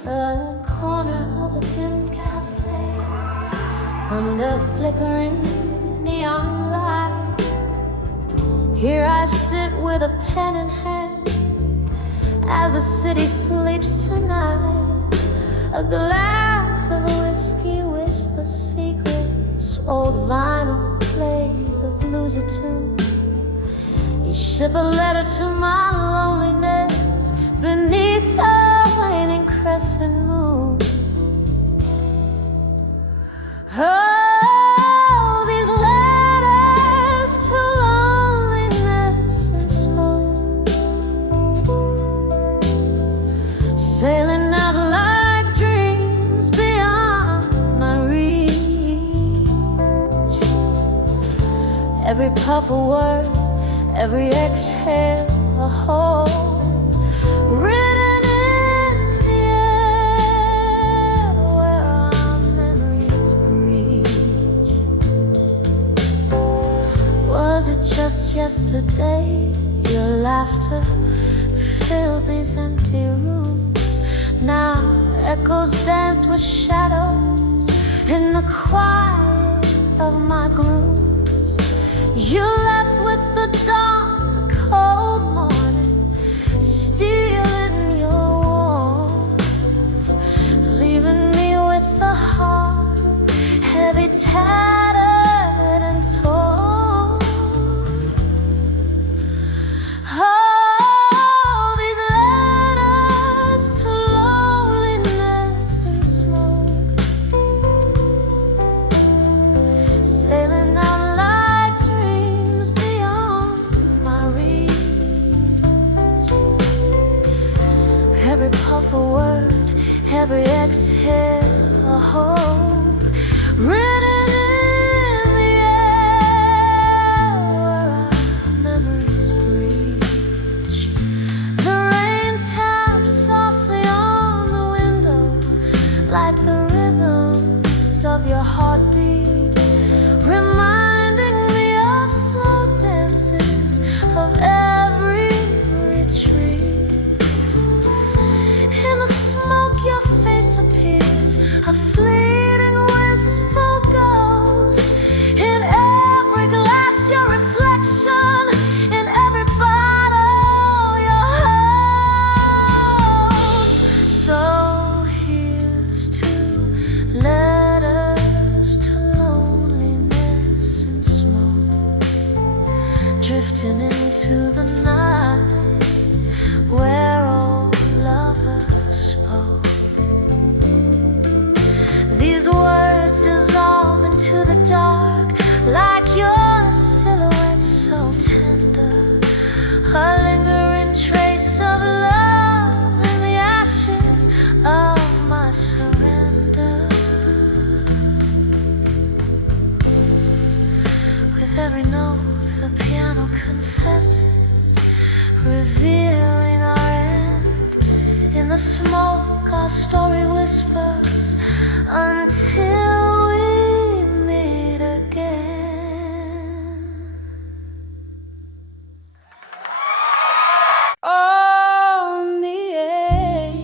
the corner of a dim cafe, under flickering neon light, here I sit with a pen in hand as the city sleeps tonight. A glass of whiskey whispers secrets, old vinyl plays a bluesy tune. You ship a letter to my loneliness beneath the waning crescent moon. Oh, these letters to loneliness and smoke, sailing out like dreams beyond my reach. Every puff a word, every exhale a hope, written in the air where our memories breach. Was it just yesterday your laughter filled these empty rooms? Now echoes dance with shadows in the quiet of my glooms. You left with the dawn, the cold morning, stealing your warmth, leaving me with a heart heavy, tattered and torn. Oh, these letters to loneliness and smoke, sailing out like dreams beyond my reach. Every puff a word, every exhale a hope, written in the air where our memories breach. The rain taps softly on the window like the rhythms of your heartbeat, reminding me of slow dances of every retreat. In the smoke your face appears, a fleeting wistful ghost. In every glass your reflection, in every bottle your host. So here's to letters to loneliness and smoke, drifting into the night where old lovers spoke. These words dissolve into the dark like your silhouette so tender, a lingering trace of love in the ashes of my surrender. With every note the piano confesses, revealing our end. In the smoke our story whispers until we meet again. On the edge,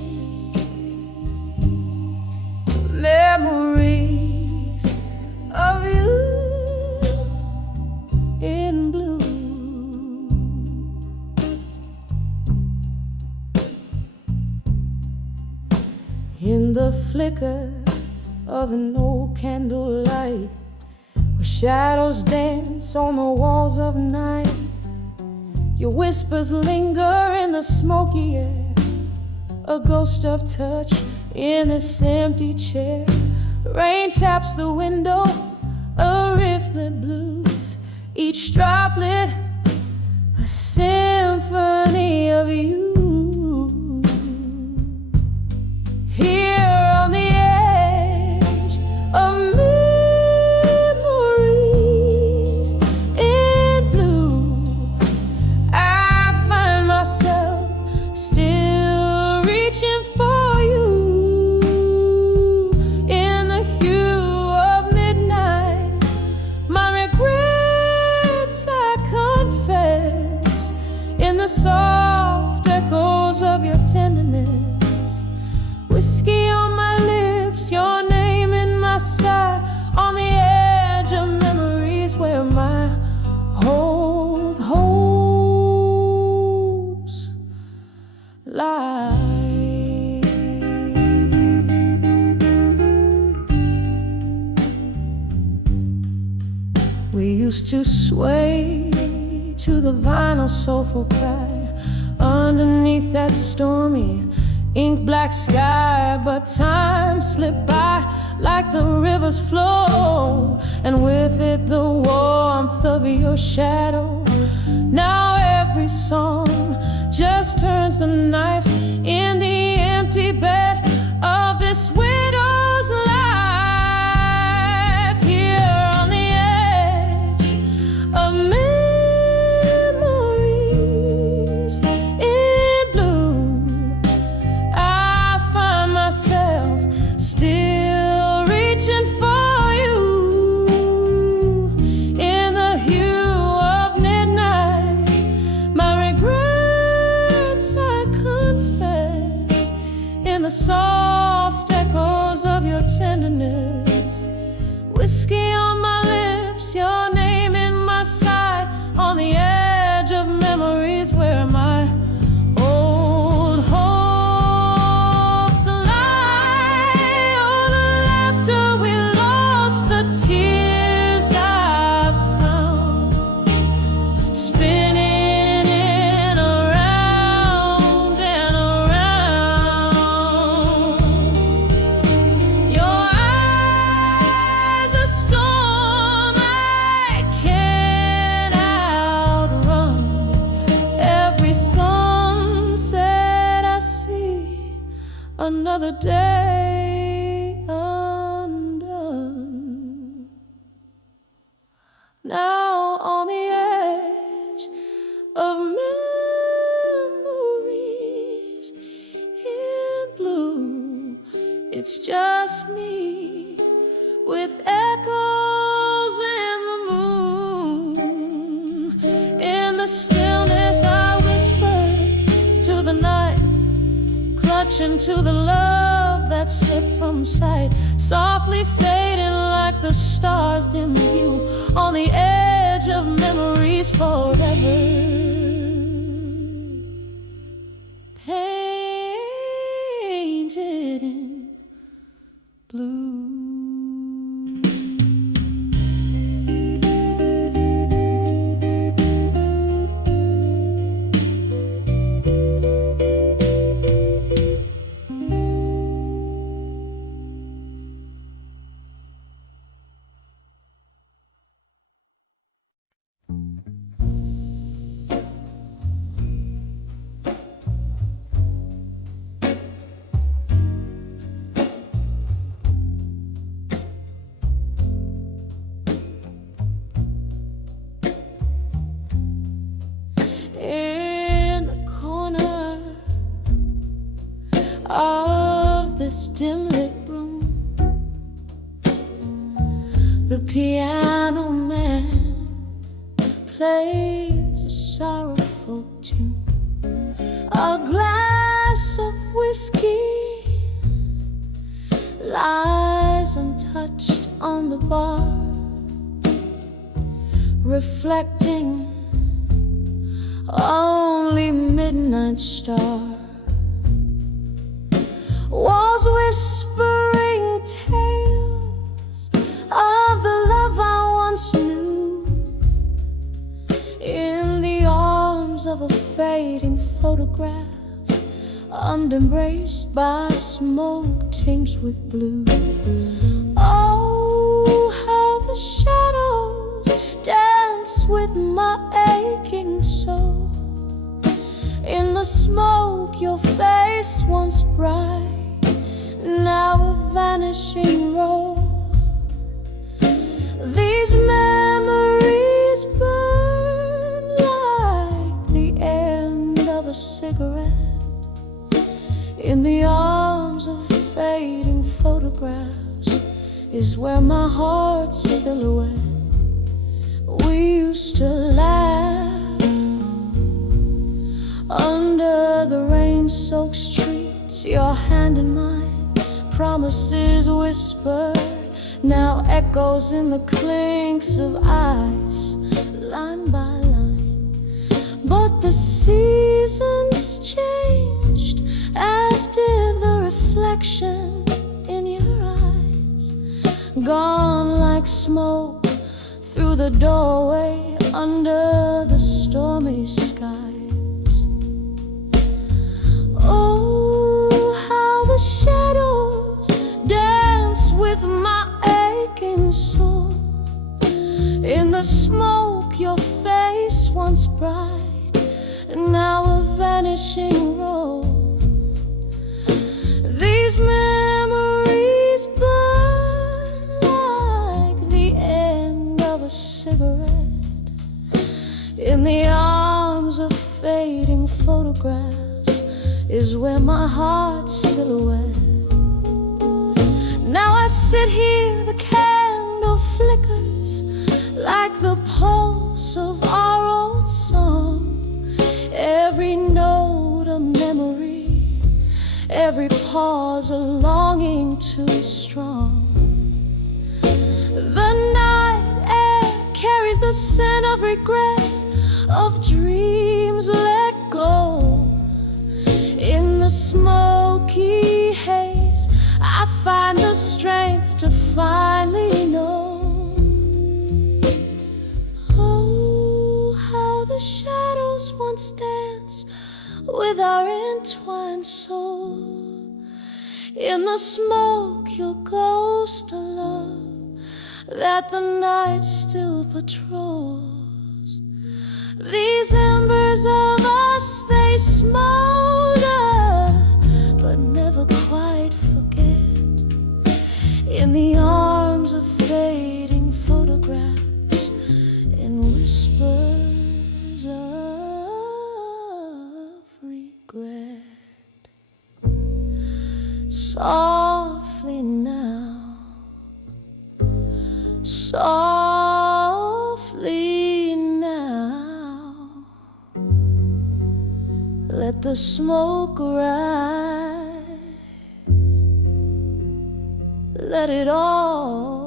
memories of you in blue. In the flicker of an old candlelight, where shadows dance on the walls of night, Your whispers linger in the smoky air, a ghost of touch in this empty chair. Rain taps the window, a rifflet blues, each droplet a symphony of you. Here on the edge of memories in blue, I find myself still reaching for you. In the hue of midnight, my regrets I confess. In the soft echoes of your tenderness, whiskey on my lips, your name in my sight, on the edge of memories where my old hopes lie. We used to sway to the vinyl soulful cry underneath that stormy ink black sky, but time slipped by like the river's flow, and with it the warmth of your shadow. Now every song just turns the knife in the empty bed of this widow's life. Here on the edge of memories in blue, myself still reaching for you. In the hue of midnight, my regrets I confess. In the soft echoes of your tenderness, whiskey on my lips, your name in my sight, on the edge of memories where my old home tears I found, spinning in around and around. Your eyes a storm I can't outrun. Every sunset I see, another day undone. Now on the edge of memories in blue, it's just me with echoes in the moon. In the stillness I whisper to the night, clutching to the love that slipped from sight, softly fading like the stars dim view, on the edge of memories forever. Painted in blue. Of this dim-lit room, the piano man plays a sorrowful tune. A glass of whiskey lies untouched on the bar, reflecting only midnight star. Walls whispering tales of the love I once knew, in the arms arms of a fading photograph, embraced by smoke tinged with blue. Oh, how the shadows dance with my aching soul. In the smoke, your face once bright, now a vanishing role. These memories burn like the end of a cigarette in the arms of fading photographs is where my heart's silhouette. We used to laugh under the rain-soaked streets, your hand in mine, promises whispered, now echoes in the clinks of ice, line by line. But the seasons changed, as did the reflection in your eyes, gone like smoke through the doorway under the stormy skies. Oh, how the shadows dance with my aching soul. In the smoke, your face once bright, now a vanishing role. These memories burn like the end of a cigarette in the arms of fading photographs is where my heart's silhouette. Now I sit here, the candle flickers like the pulse of our old song. Every note a memory, every pause a longing too strong. The night air carries the scent of regret, of dreams let go. In the smoky haze, I find the strength to finally know. Oh, how the shadows once danced with our entwined soul. In the smoke, your ghost a love that the night still patrols. These embers of us, they smolder, but never quite forget. In the arms of fading photographs, in whispers of regret. Softly now, softly now, let the smoke rise, let it all